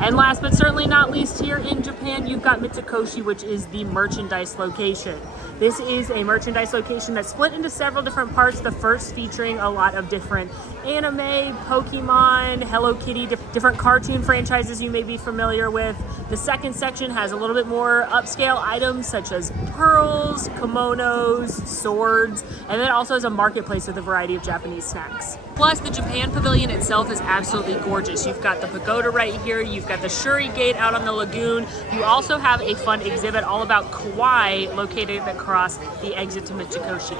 And last but certainly not least, here in Japan, you've got Mizukoshi, which is the merchandise location. This is a merchandise location that's split into several different parts. The first featuring a lot of different anime, Pokemon, Hello Kitty, different cartoon franchises you may be familiar with. The second section has a little bit more upscale items such as pearls, kimonos, swords, and then it also has a marketplace with a variety of Japanese snacks. Plus, the Japan Pavilion itself is absolutely gorgeous. You've got the pagoda right here, you've got the Shuri Gate out on the lagoon. You also have a fun exhibit all about kawaii located across the exit to Mizukoshi.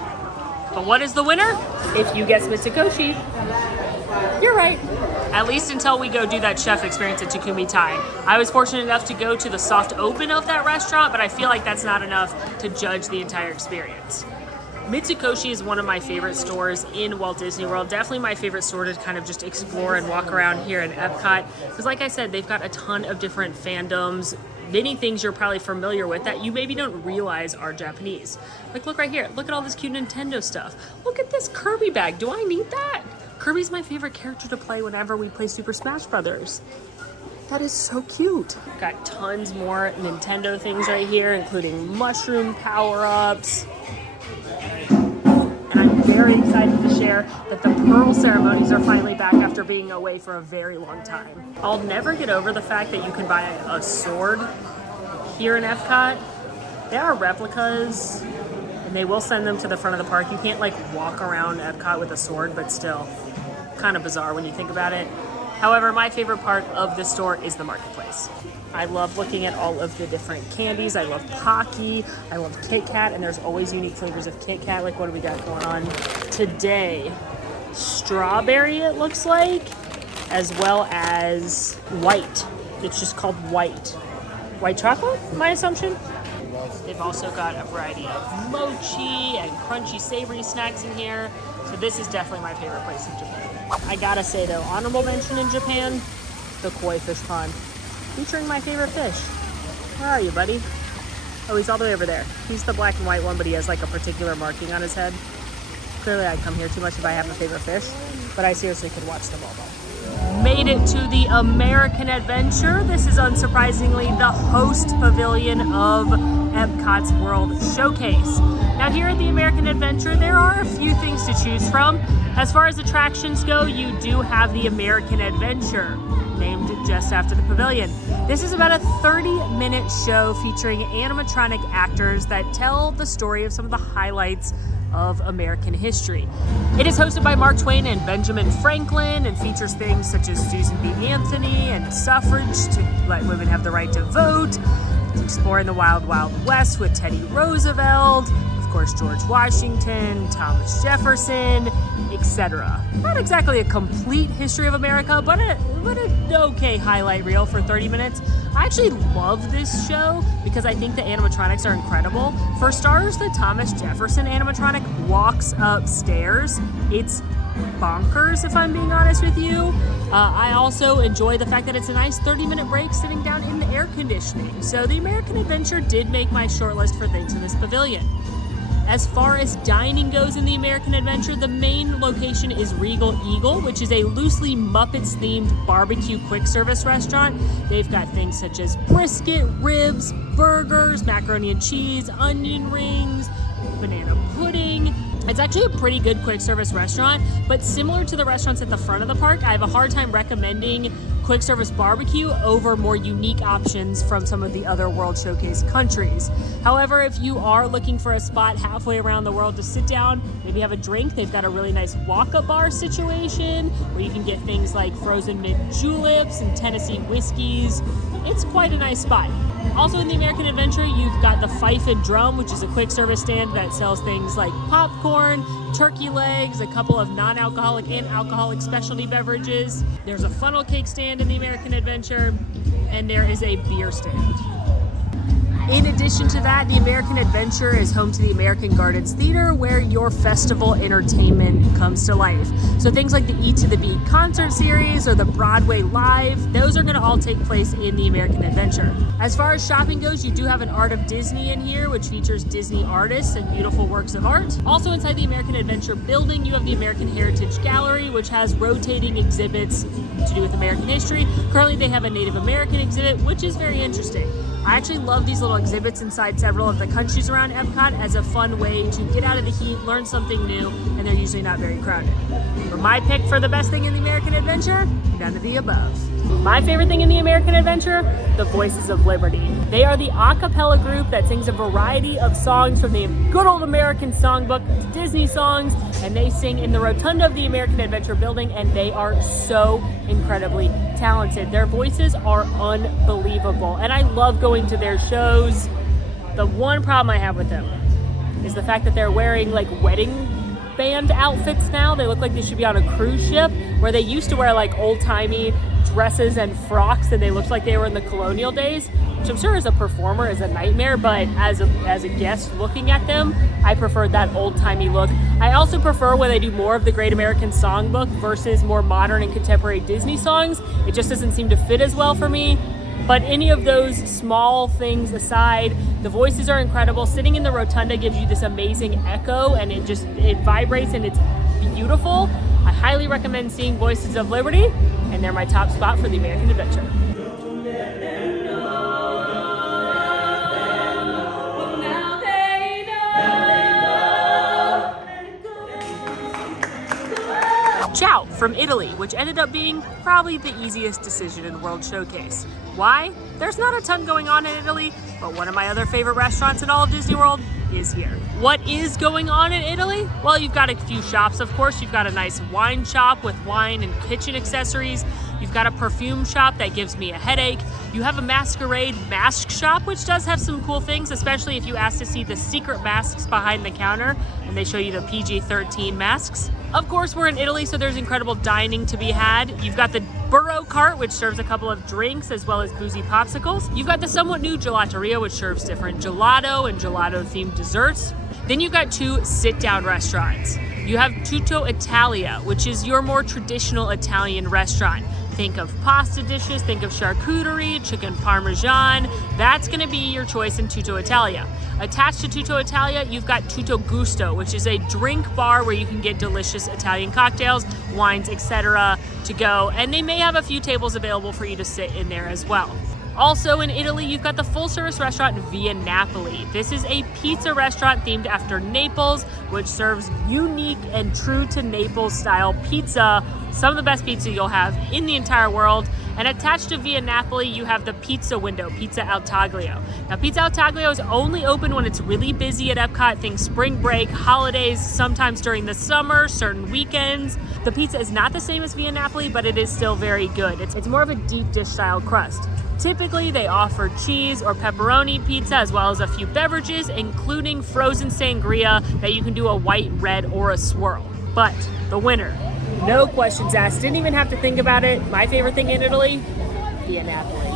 But what is the winner? If you guess Mizukoshi, you're right. At least until we go do that chef experience at Takumi Thai. I was fortunate enough to go to the soft open of that restaurant, but I feel like that's not enough to judge the entire experience. Mizukoshi is one of my favorite stores in Walt Disney World. Definitely my favorite store to kind of just explore and walk around here in EPCOT. Because like I said, they've got a ton of different fandoms, many things you're probably familiar with that you maybe don't realize are Japanese. Like look right here, look at all this cute Nintendo stuff. Look at this Kirby bag, do I need that? Kirby's my favorite character to play whenever we play Super Smash Brothers. That is so cute. Got tons more Nintendo things right here, including mushroom power-ups. And I'm very excited to share that the pearl ceremonies are finally back after being away for a very long time. I'll never get over the fact that you can buy a sword here in EPCOT. There are replicas, and they will send them to the front of the park. You can't like walk around EPCOT with a sword, but still kind of bizarre when you think about it. However, my favorite part of the store is the marketplace. I love looking at all of the different candies. I love Pocky, I love Kit Kat, and there's always unique flavors of Kit Kat. Like, what do we got going on today? Strawberry, it looks like, as well as white. It's just called white. White chocolate, my assumption? They've also got a variety of mochi and crunchy savory snacks in here. So this is definitely my favorite place in Japan. I gotta say though, honorable mention in Japan, the koi fish pond, featuring my favorite fish. Where are you, buddy? Oh, he's all the way over there. He's the black and white one, but he has like a particular marking on his head. Clearly I'd come here too much if I have a favorite fish, but I seriously could watch them all though. Made it to the American Adventure. This is unsurprisingly the host pavilion of EPCOT's World Showcase. Now here at the American Adventure, there are a few things to choose from. As far as attractions go, you do have the American Adventure, named just after the pavilion. This is about a 30-minute show featuring animatronic actors that tell the story of some of the highlights of American history. It is hosted by Mark Twain and Benjamin Franklin and features things such as Susan B. Anthony and suffrage to let women have the right to vote, exploring the Wild Wild West with Teddy Roosevelt, of course George Washington, Thomas Jefferson, etc. Not exactly a complete history of America, but an okay highlight reel for 30 minutes. I actually love this show because I think the animatronics are incredible. For starters, the Thomas Jefferson animatronic walks upstairs. It's bonkers, if I'm being honest with you. I also enjoy the fact that it's a nice 30-minute break sitting down in the air conditioning. So the American Adventure did make my short list for things in this pavilion. As far as dining goes in the American Adventure, the main location is Regal Eagle, which is a loosely Muppets-themed barbecue quick service restaurant. They've got things such as brisket, ribs, burgers, macaroni and cheese, onion rings, banana pudding. It's actually a pretty good quick service restaurant, but similar to the restaurants at the front of the park, I have a hard time recommending quick service barbecue over more unique options from some of the other World Showcase countries. However, if you are looking for a spot halfway around the world to sit down, maybe have a drink, they've got a really nice walk-up bar situation where you can get things like frozen mint juleps and Tennessee whiskeys. It's quite a nice spot. Also in the American Adventure, you've got the Fife and Drum, which is a quick service stand that sells things like popcorn, turkey legs, a couple of non-alcoholic and alcoholic specialty beverages. There's a funnel cake stand in the American Adventure, and there is a beer stand. In addition to that, the American Adventure is home to the American Gardens Theater, where your festival entertainment comes to life. So things like the E to the B concert series or the Broadway Live, those are going to all take place in the American Adventure. As far as shopping goes, you do have an Art of Disney in here, which features Disney artists and beautiful works of art. Also inside the American Adventure building, you have the American Heritage Gallery, which has rotating exhibits to do with American history. Currently, they have a Native American exhibit, which is very interesting. I actually love these little exhibits inside several of the countries around EPCOT as a fun way to get out of the heat, learn something new, and they're usually not very crowded. For my pick for the best thing in the American Adventure, none of the above. My favorite thing in the American Adventure, the Voices of Liberty. They are the a cappella group that sings a variety of songs from the good old American songbook to Disney songs, and they sing in the rotunda of the American Adventure building, and they are so incredibly talented. Their voices are unbelievable, and I love going to their shows. The one problem I have with them is the fact that they're wearing like wedding band outfits now. They look like they should be on a cruise ship, where they used to wear like old-timey dresses and frocks and they looked like they were in the colonial days, which I'm sure as a performer is a nightmare, but as a guest looking at them, I preferred that old-timey look. I also prefer when they do more of the Great American Songbook versus more modern and contemporary Disney songs. It just doesn't seem to fit as well for me. But any of those small things aside, the voices are incredible. Sitting in the rotunda gives you this amazing echo, and it vibrates and it's beautiful. I highly recommend seeing Voices of Liberty, and they're my top spot for the American Adventure. Ciao from Italy, which ended up being probably the easiest decision in World Showcase. Why? There's not a ton going on in Italy, but one of my other favorite restaurants in all of Disney World is here. What is going on in Italy? Well, you've got a few shops, of course. You've got a nice wine shop with wine and kitchen accessories. You've got a perfume shop that gives me a headache. You have a masquerade mask shop, which does have some cool things, especially if you ask to see the secret masks behind the counter and they show you the PG-13 masks. Of course, we're in Italy, so there's incredible dining to be had. You've got the burro cart, which serves a couple of drinks as well as boozy popsicles. You've got the somewhat new gelateria, which serves different gelato and gelato-themed desserts. Then you've got 2 sit-down restaurants. You have Tutto Italia, which is your more traditional Italian restaurant. Think of pasta dishes, think of charcuterie, chicken parmesan. That's gonna be your choice in Tutto Italia. Attached to Tutto Italia, you've got Tutto Gusto, which is a drink bar where you can get delicious Italian cocktails, wines, etc. to go. And they may have a few tables available for you to sit in there as well. Also in Italy, you've got the full-service restaurant Via Napoli. This is a pizza restaurant themed after Naples, which serves unique and true to Naples style pizza. Some of the best pizza you'll have in the entire world. And attached to Via Napoli, you have the pizza window, Pizza Al Taglio. Now, Pizza Al Taglio is only open when it's really busy at EPCOT. Think spring break, holidays, sometimes during the summer, certain weekends. The pizza is not the same as Via Napoli, but it is still very good. It's more of a deep dish style crust. Typically, they offer cheese or pepperoni pizza as well as a few beverages, including frozen sangria that you can do a white, red, or a swirl. But the winner, no questions asked, didn't even have to think about it. My favorite thing in Italy, Via Napoli.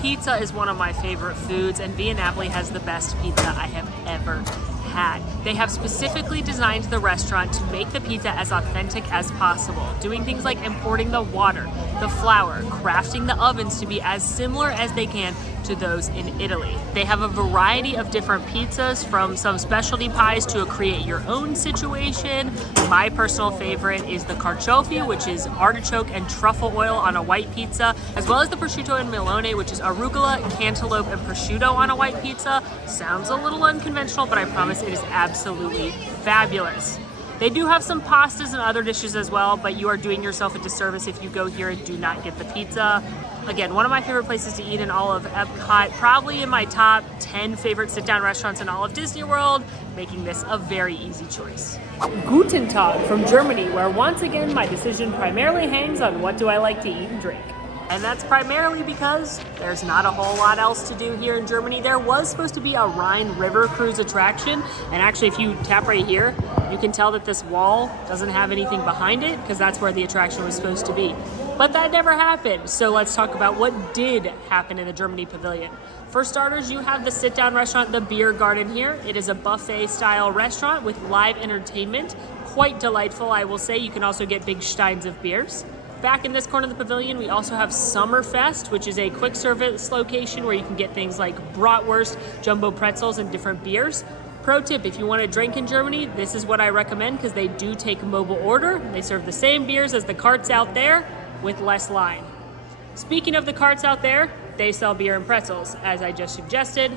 Pizza is one of my favorite foods, and Via Napoli has the best pizza I have ever had. They have specifically designed the restaurant to make the pizza as authentic as possible, doing things like importing the water, the flour, crafting the ovens to be as similar as they can to those in Italy. They have a variety of different pizzas, from some specialty pies to a create your own situation. My personal favorite is the carciofi, which is artichoke and truffle oil on a white pizza, as well as the prosciutto and melone, which is arugula, cantaloupe, and prosciutto on a white pizza. Sounds a little unconventional, but I promise it is absolutely fabulous. They do have some pastas and other dishes as well, but you are doing yourself a disservice if you go here and do not get the pizza. Again, one of my favorite places to eat in all of EPCOT, probably in my top 10 favorite sit-down restaurants in all of Disney World, making this a very easy choice. Guten Tag from Germany, where once again my decision primarily hangs on what do I like to eat and drink. And that's primarily because there's not a whole lot else to do here in Germany. There was supposed to be a Rhine River cruise attraction, and actually if you tap right here, you can tell that this wall doesn't have anything behind it, because that's where the attraction was supposed to be. But that never happened, so let's talk about what did happen in the Germany Pavilion. For starters, you have the sit-down restaurant, the Beer Garden here. It is a buffet-style restaurant with live entertainment. Quite delightful, I will say. You can also get big steins of beers. Back in this corner of the pavilion, we also have Summerfest, which is a quick service location where you can get things like bratwurst, jumbo pretzels, and different beers. Pro tip, if you want to drink in Germany, this is what I recommend, because they do take mobile order. They serve the same beers as the carts out there with less line. Speaking of the carts out there, they sell beer and pretzels, as I just suggested.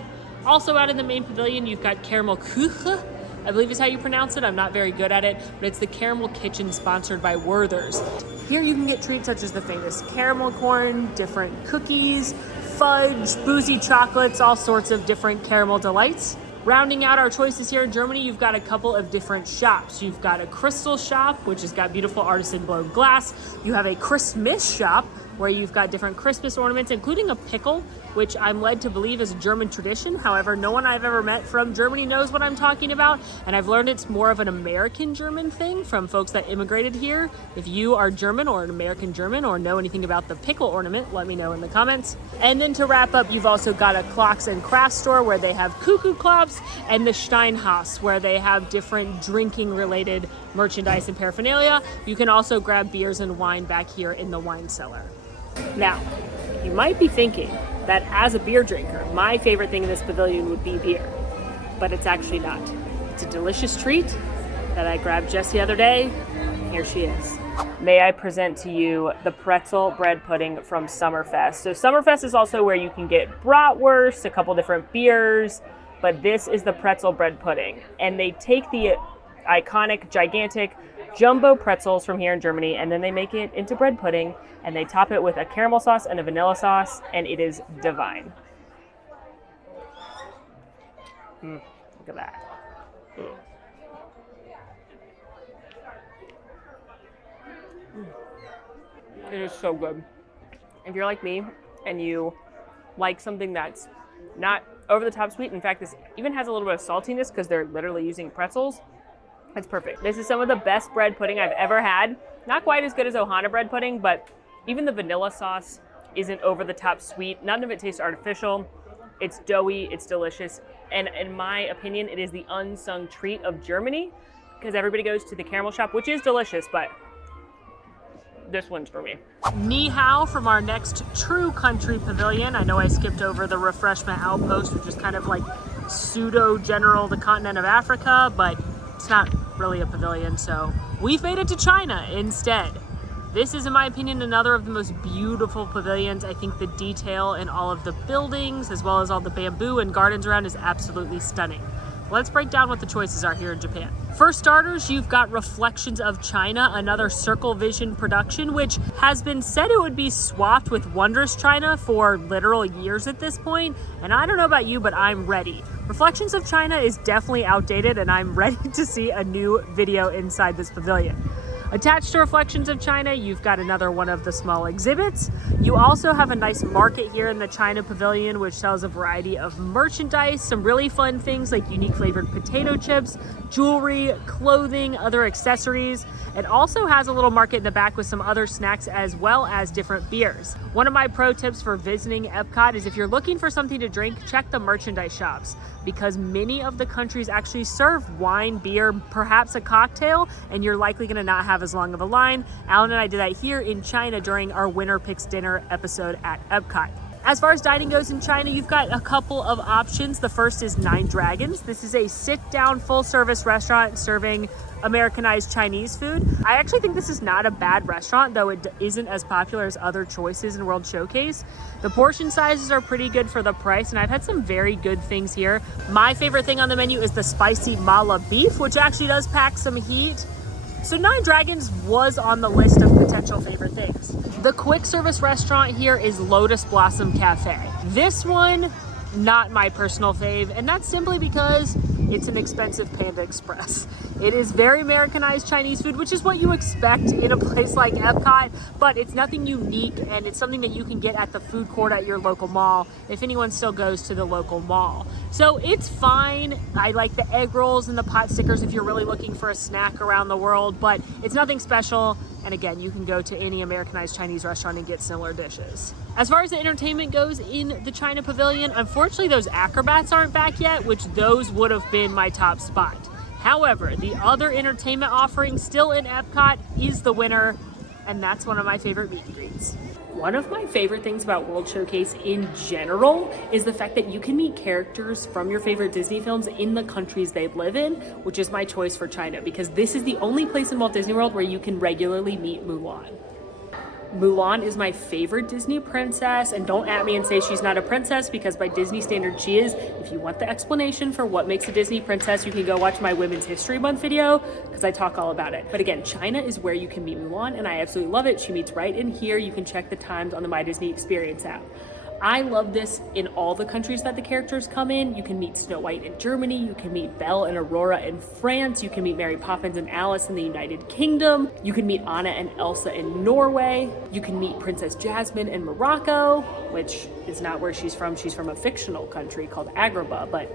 Also out in the main pavilion, you've got Caramel Kuche, I believe is how you pronounce it. I'm not very good at it, but it's the Caramel Kitchen sponsored by Werther's. Here you can get treats such as the famous caramel corn, different cookies, fudge, boozy chocolates, all sorts of different caramel delights. Rounding out our choices here in Germany, you've got a couple of different shops. You've got a crystal shop, which has got beautiful artisan blown glass. You have a Christmas shop, where you've got different Christmas ornaments, including a pickle, which I'm led to believe is a German tradition. However, no one I've ever met from Germany knows what I'm talking about, and I've learned it's more of an American German thing from folks that immigrated here. If you are German or an American German or know anything about the pickle ornament, let me know in the comments. And then to wrap up, you've also got a clocks and crafts store where they have cuckoo clocks, and the Steinhaus, where they have different drinking related merchandise and paraphernalia. You can also grab beers and wine back here in the wine cellar. Now, you might be thinking that as a beer drinker, my favorite thing in this pavilion would be beer, but it's actually not. It's a delicious treat that I grabbed just the other day. Here she is. May I present to you the pretzel bread pudding from Summerfest. So Summerfest is also where you can get bratwurst, a couple different beers, but this is the pretzel bread pudding. And they take the iconic, gigantic jumbo pretzels from here in Germany, and then they make it into bread pudding, and they top it with a caramel sauce and a vanilla sauce, and it is divine. Look at that. It is so good. If you're like me and you like something that's not over the top sweet, in fact, this even has a little bit of saltiness because they're literally using pretzels, it's perfect. This is some of the best bread pudding I've ever had. Not quite as good as Ohana bread pudding, but even the vanilla sauce isn't over the top sweet. None of it tastes artificial. It's doughy, it's delicious. And in my opinion, it is the unsung treat of Germany because everybody goes to the caramel shop, which is delicious, but this one's for me. Ni hao from our next true country pavilion. I know I skipped over the refreshment outpost, which is kind of like pseudo general the continent of Africa, but it's not really a pavilion, so we've made it to China instead. This is, in my opinion, another of the most beautiful pavilions. I think the detail in all of the buildings, as well as all the bamboo and gardens around, is absolutely stunning. Let's break down what the choices are here in Japan. For starters, you've got Reflections of China, another Circle Vision production, which has been said it would be swapped with Wondrous China for literal years at this point. And I don't know about you, but I'm ready. Reflections of China is definitely outdated, and I'm ready to see a new video inside this pavilion. Attached to Reflections of China, you've got another one of the small exhibits. You also have a nice market here in the China Pavilion, which sells a variety of merchandise, some really fun things like unique flavored potato chips, jewelry, clothing, other accessories. It also has a little market in the back with some other snacks as well as different beers. One of my pro tips for visiting EPCOT is if you're looking for something to drink, check the merchandise shops because many of the countries actually serve wine, beer, perhaps a cocktail, and you're likely gonna not have as long of a line. Alan and I did that here in China during our Winter Picks Dinner episode at EPCOT. As far as dining goes in China, you've got a couple of options. The first is Nine Dragons. This is a sit-down, full-service restaurant serving Americanized Chinese food. I actually think this is not a bad restaurant, though it isn't as popular as other choices in World Showcase. The portion sizes are pretty good for the price, and I've had some very good things here. My favorite thing on the menu is the spicy mala beef, which actually does pack some heat. So Nine Dragons was on the list of potential favorite things. The quick service restaurant here is Lotus Blossom Cafe. This one, not my personal fave, and that's simply because it's an expensive Panda Express. It is very Americanized Chinese food, which is what you expect in a place like EPCOT, but it's nothing unique, and it's something that you can get at the food court at your local mall, if anyone still goes to the local mall. So it's fine. I like the egg rolls and the pot stickers if you're really looking for a snack around the world, but it's nothing special. And again, you can go to any Americanized Chinese restaurant and get similar dishes. As far as the entertainment goes in the China Pavilion, unfortunately those acrobats aren't back yet, which those would have been my top spot. However, the other entertainment offering still in EPCOT is the winner, and that's one of my favorite meet and greets. One of my favorite things about World Showcase in general is the fact that you can meet characters from your favorite Disney films in the countries they live in, which is my choice for China, because this is the only place in Walt Disney World where you can regularly meet Mulan. Mulan is my favorite Disney princess, and don't at me and say she's not a princess, because by Disney standards she is. If you want the explanation for what makes a Disney princess, you can go watch my Women's History Month video, because I talk all about it. But again, China is where you can meet Mulan, and I absolutely love it. She meets right in here. You can check the times on the My Disney Experience app. I love this in all the countries that the characters come in. You can meet Snow White in Germany, you can meet Belle and Aurora in France, you can meet Mary Poppins and Alice in the United Kingdom, you can meet Anna and Elsa in Norway, you can meet Princess Jasmine in Morocco, which is not where she's from a fictional country called Agrabah, but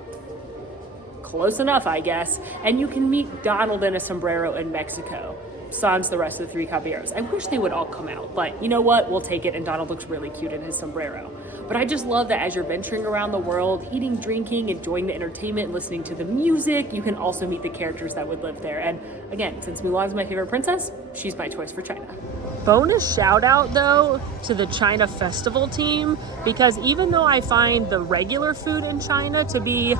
close enough, I guess. And you can meet Donald in a sombrero in Mexico. Sans the rest of the Three Caballeros. I wish they would all come out, but you know what? We'll take it, and Donald looks really cute in his sombrero. But I just love that as you're venturing around the world, eating, drinking, enjoying the entertainment, listening to the music, you can also meet the characters that would live there. And again, since Mulan's my favorite princess, she's my choice for China. Bonus shout out though to the China Festival team, because even though I find the regular food in China to be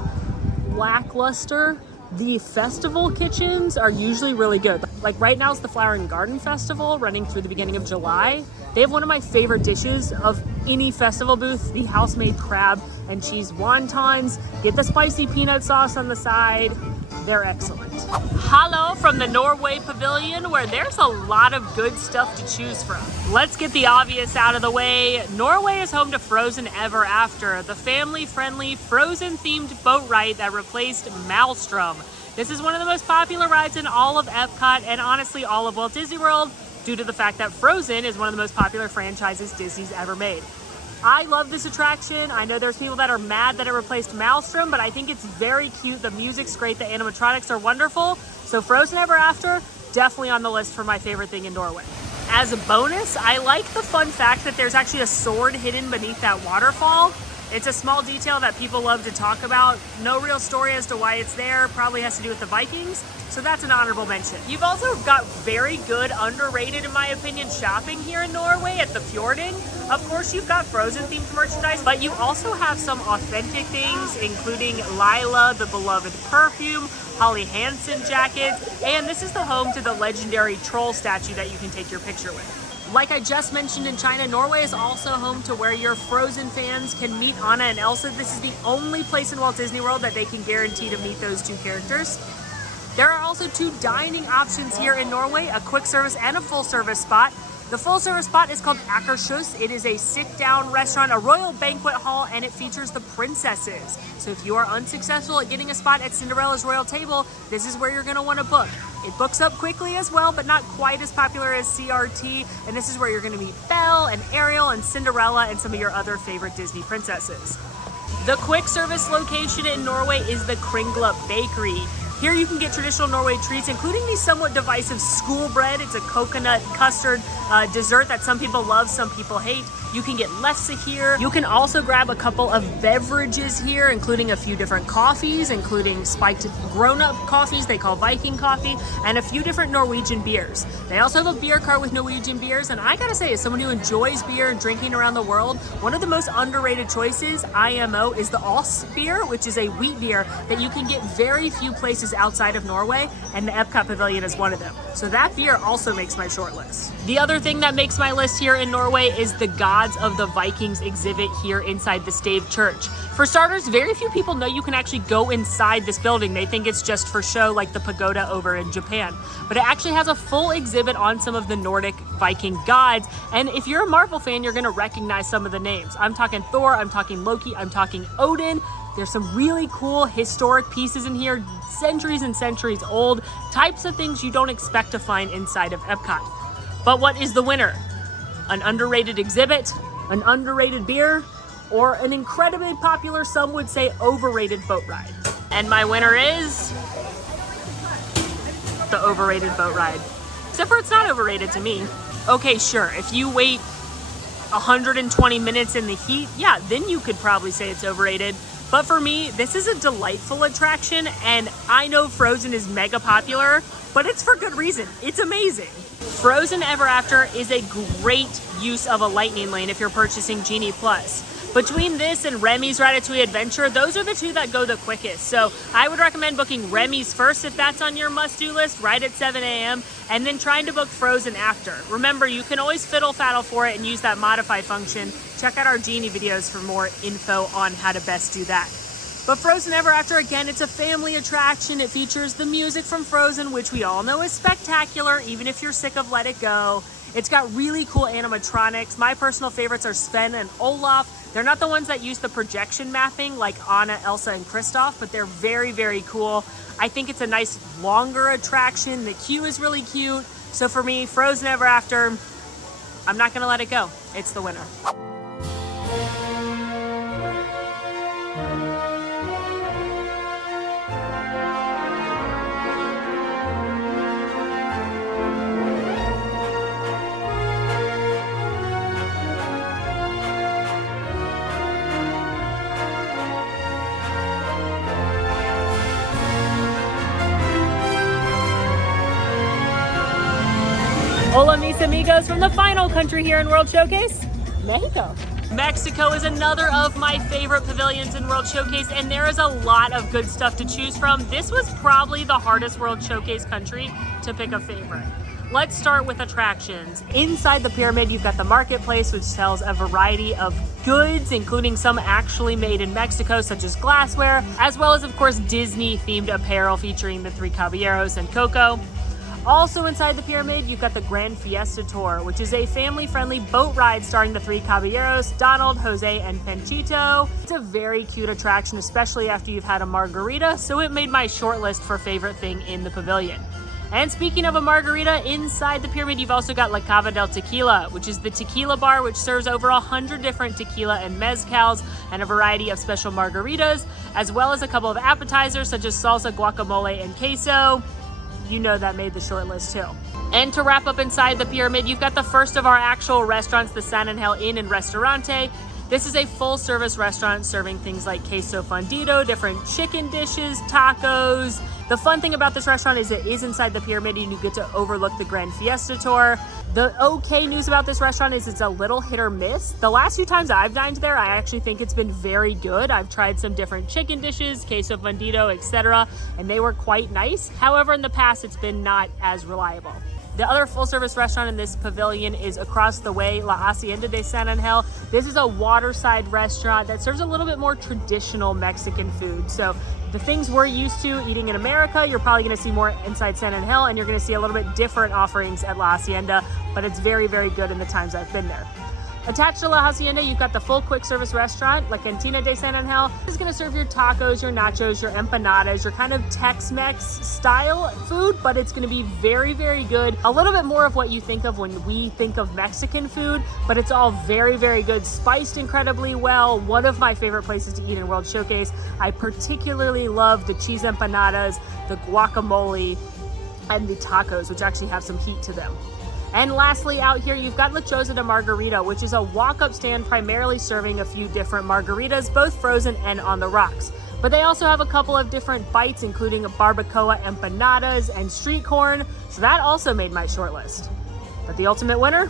lackluster, the festival kitchens are usually really good. Like right now it's the Flower and Garden Festival running through the beginning of July. They have one of my favorite dishes of any festival booth, the house-made crab and cheese wontons. Get the spicy peanut sauce on the side. They're excellent. Hello from the Norway Pavilion, where there's a lot of good stuff to choose from. Let's get the obvious out of the way. Norway is home to Frozen Ever After, the family-friendly Frozen-themed boat ride that replaced Maelstrom. This is one of the most popular rides in all of EPCOT and honestly all of Walt Disney World. due to the fact that Frozen is one of the most popular franchises Disney's ever made. I love this attraction. I know there's people that are mad that it replaced Maelstrom, but I think it's very cute. The music's great, the animatronics are wonderful. So Frozen Ever After, definitely on the list for my favorite thing in Norway. As a bonus, I like the fun fact that there's actually a sword hidden beneath that waterfall. It's a small detail that people love to talk about. No real story as to why it's there. Probably has to do with the Vikings. So that's an honorable mention. You've also got very good, underrated, in my opinion, shopping here in Norway at the Fjording. Of course, you've got Frozen-themed merchandise, but you also have some authentic things, including Lila, the beloved perfume, Holly Hansen jackets, and this is the home to the legendary troll statue that you can take your picture with. Like I just mentioned in China, Norway is also home to where your Frozen fans can meet Anna and Elsa. This is the only place in Walt Disney World that they can guarantee to meet those two characters. There are also 2 dining options here in Norway, a quick service and a full service spot. The full service spot is called Akershus. It is a sit-down restaurant, a royal banquet hall, and it features the princesses. So if you are unsuccessful at getting a spot at Cinderella's royal table, this is where you're gonna wanna book. It books up quickly as well, but not quite as popular as CRT, and this is where you're gonna meet Belle and Ariel and Cinderella and some of your other favorite Disney princesses. The quick service location in Norway is the Layal Bakery. Here you can get traditional Norway treats, including the somewhat divisive school bread. It's a coconut custard dessert that some people love, some people hate. You can get lefse here. You can also grab a couple of beverages here, including a few different coffees, including spiked grown-up coffees they call Viking coffee, and a few different Norwegian beers. They also have a beer cart with Norwegian beers, and I gotta say, as someone who enjoys beer and drinking around the world, one of the most underrated choices, IMO, is the Ås beer, which is a wheat beer that you can get very few places outside of Norway, and the EPCOT Pavilion is one of them. So that beer also makes my short list. The other thing that makes my list here in Norway is the Gods of the Vikings exhibit here inside the Stave Church. For starters, very few people know you can actually go inside this building. They think it's just for show like the pagoda over in Japan. But it actually has a full exhibit on some of the Nordic Viking gods. And if you're a Marvel fan, you're gonna recognize some of the names. I'm talking Thor, I'm talking Loki, I'm talking Odin. There's some really cool historic pieces in here, centuries and centuries old, types of things you don't expect to find inside of EPCOT. But what is the winner? An underrated exhibit, an underrated beer, or an incredibly popular, some would say overrated boat ride? And my winner is the overrated boat ride. Except for it's not overrated to me. Okay, sure, if you wait 120 minutes in the heat, yeah, then you could probably say it's overrated. But for me, this is a delightful attraction, and I know Frozen is mega popular, but it's for good reason. It's amazing. Frozen Ever After is a great use of a lightning lane if you're purchasing Genie Plus. Between this and Remy's Ratatouille Adventure, those are the 2 that go the quickest. So I would recommend booking Remy's first if that's on your must-do list, right at 7 a.m., and then trying to book Frozen after. Remember, you can always fiddle-faddle for it and use that modify function. Check out our Genie videos for more info on how to best do that. But Frozen Ever After, again, it's a family attraction. It features the music from Frozen, which we all know is spectacular, even if you're sick of Let It Go. It's got really cool animatronics. My personal favorites are Sven and Olaf. They're not the ones that use the projection mapping like Anna, Elsa, and Kristoff, but they're very, very cool. I think it's a nice, longer attraction. The queue is really cute. So for me, Frozen Ever After, I'm not gonna let it go. It's the winner. Hola mis amigos from the final country here in World Showcase, Mexico. Mexico is another of my favorite pavilions in World Showcase, and there is a lot of good stuff to choose from. This was probably the hardest World Showcase country to pick a favorite. Let's start with attractions. Inside the pyramid, you've got the marketplace, which sells a variety of goods, including some actually made in Mexico, such as glassware, as well as, of course, Disney-themed apparel featuring the Three Caballeros and Coco. Also inside the pyramid, you've got the Grand Fiesta Tour, which is a family-friendly boat ride starring the Three Caballeros, Donald, Jose, and Panchito. It's a very cute attraction, especially after you've had a margarita, so it made my short list for favorite thing in the pavilion. And speaking of a margarita, inside the pyramid, you've also got La Cava del Tequila, which is the tequila bar, which serves over 100 different tequila and mezcals and a variety of special margaritas, as well as a couple of appetizers such as salsa, guacamole, and queso. You know that made the short list too. And to wrap up inside the pyramid, you've got the first of our actual restaurants, the San Angel Inn and Restaurante. This is a full service restaurant serving things like queso fundido, different chicken dishes, tacos. The fun thing about this restaurant is it is inside the pyramid and you get to overlook the Grand Fiesta Tour. The okay news about this restaurant is it's a little hit or miss. The last few times I've dined there, I actually think it's been very good. I've tried some different chicken dishes, queso fundido, etc., and they were quite nice. However, in the past, it's been not as reliable. The other full-service restaurant in this pavilion is across the way, La Hacienda de San Angel. This is a waterside restaurant that serves a little bit more traditional Mexican food. So the things we're used to eating in America, you're probably gonna see more inside San Angel, and you're gonna see a little bit different offerings at La Hacienda, but it's very, very good in the times I've been there. Attached to La Hacienda, you've got the full quick service restaurant, La Cantina de San Angel. This is gonna serve your tacos, your nachos, your empanadas, your kind of Tex-Mex style food, but it's gonna be very, very good. A little bit more of what you think of when we think of Mexican food, but it's all very, very good, spiced incredibly well. One of my favorite places to eat in World Showcase. I particularly love the cheese empanadas, the guacamole, and the tacos, which actually have some heat to them. And lastly, out here, you've got La Choza de Margarita, which is a walk-up stand primarily serving a few different margaritas, both frozen and on the rocks. But they also have a couple of different bites, including a barbacoa empanadas and street corn. So that also made my short list. But the ultimate winner?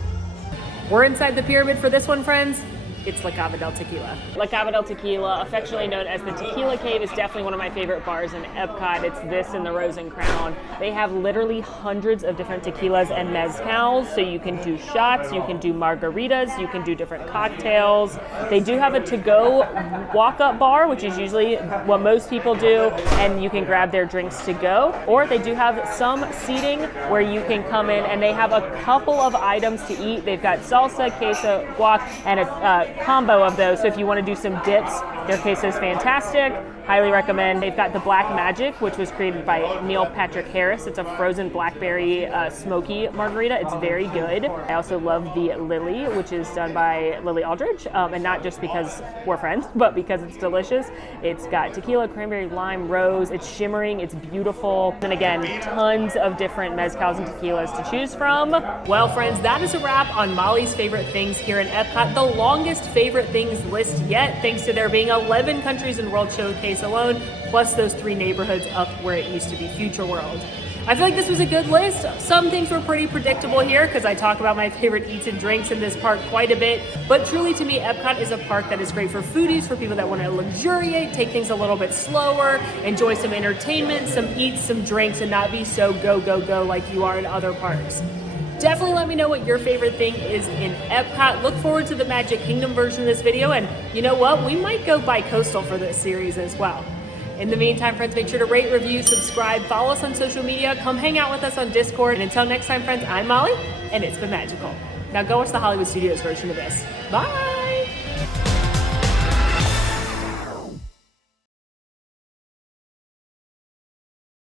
We're inside the pyramid for this one, friends. It's La Cava del Tequila. La Cava del Tequila, affectionately known as the Tequila Cave, is definitely one of my favorite bars in Epcot. It's this and the Rose and Crown. They have literally hundreds of different tequilas and mezcals, so you can do shots, you can do margaritas, you can do different cocktails. They do have a to-go walk-up bar, which is usually what most people do, and you can grab their drinks to go. Or they do have some seating where you can come in, and they have a couple of items to eat. They've got salsa, queso, guac, and a combo of those. So if you want to do some dips, their queso is fantastic. Highly recommend. They've got the Black Magic, which was created by Neil Patrick Harris. It's a frozen blackberry smoky margarita. It's very good. I also love the Lily, which is done by Lily Aldridge, and not just because we're friends, but because it's delicious. It's got tequila, cranberry, lime, rose. It's shimmering. It's beautiful. And again, tons of different mezcals and tequilas to choose from. Well, friends, that is a wrap on Molly's favorite things here in Epcot. The longest favorite things list yet, thanks to there being 11 countries in World Showcase alone, plus those 3 neighborhoods up where it used to be Future World. I feel like this was a good list. Some things were pretty predictable here because I talk about my favorite eats and drinks in this park quite a bit, but truly to me, Epcot is a park that is great for foodies, for people that want to luxuriate, take things a little bit slower, enjoy some entertainment, some eats, some drinks, and not be so go, go, go like you are in other parks. Definitely let me know what your favorite thing is in Epcot. Look forward to the Magic Kingdom version of this video, and you know what? We might go bi-coastal for this series as well. In the meantime, friends, make sure to rate, review, subscribe, follow us on social media, come hang out with us on Discord, and until next time, friends, I'm Molly, and it's been magical. Now go watch the Hollywood Studios version of this. Bye!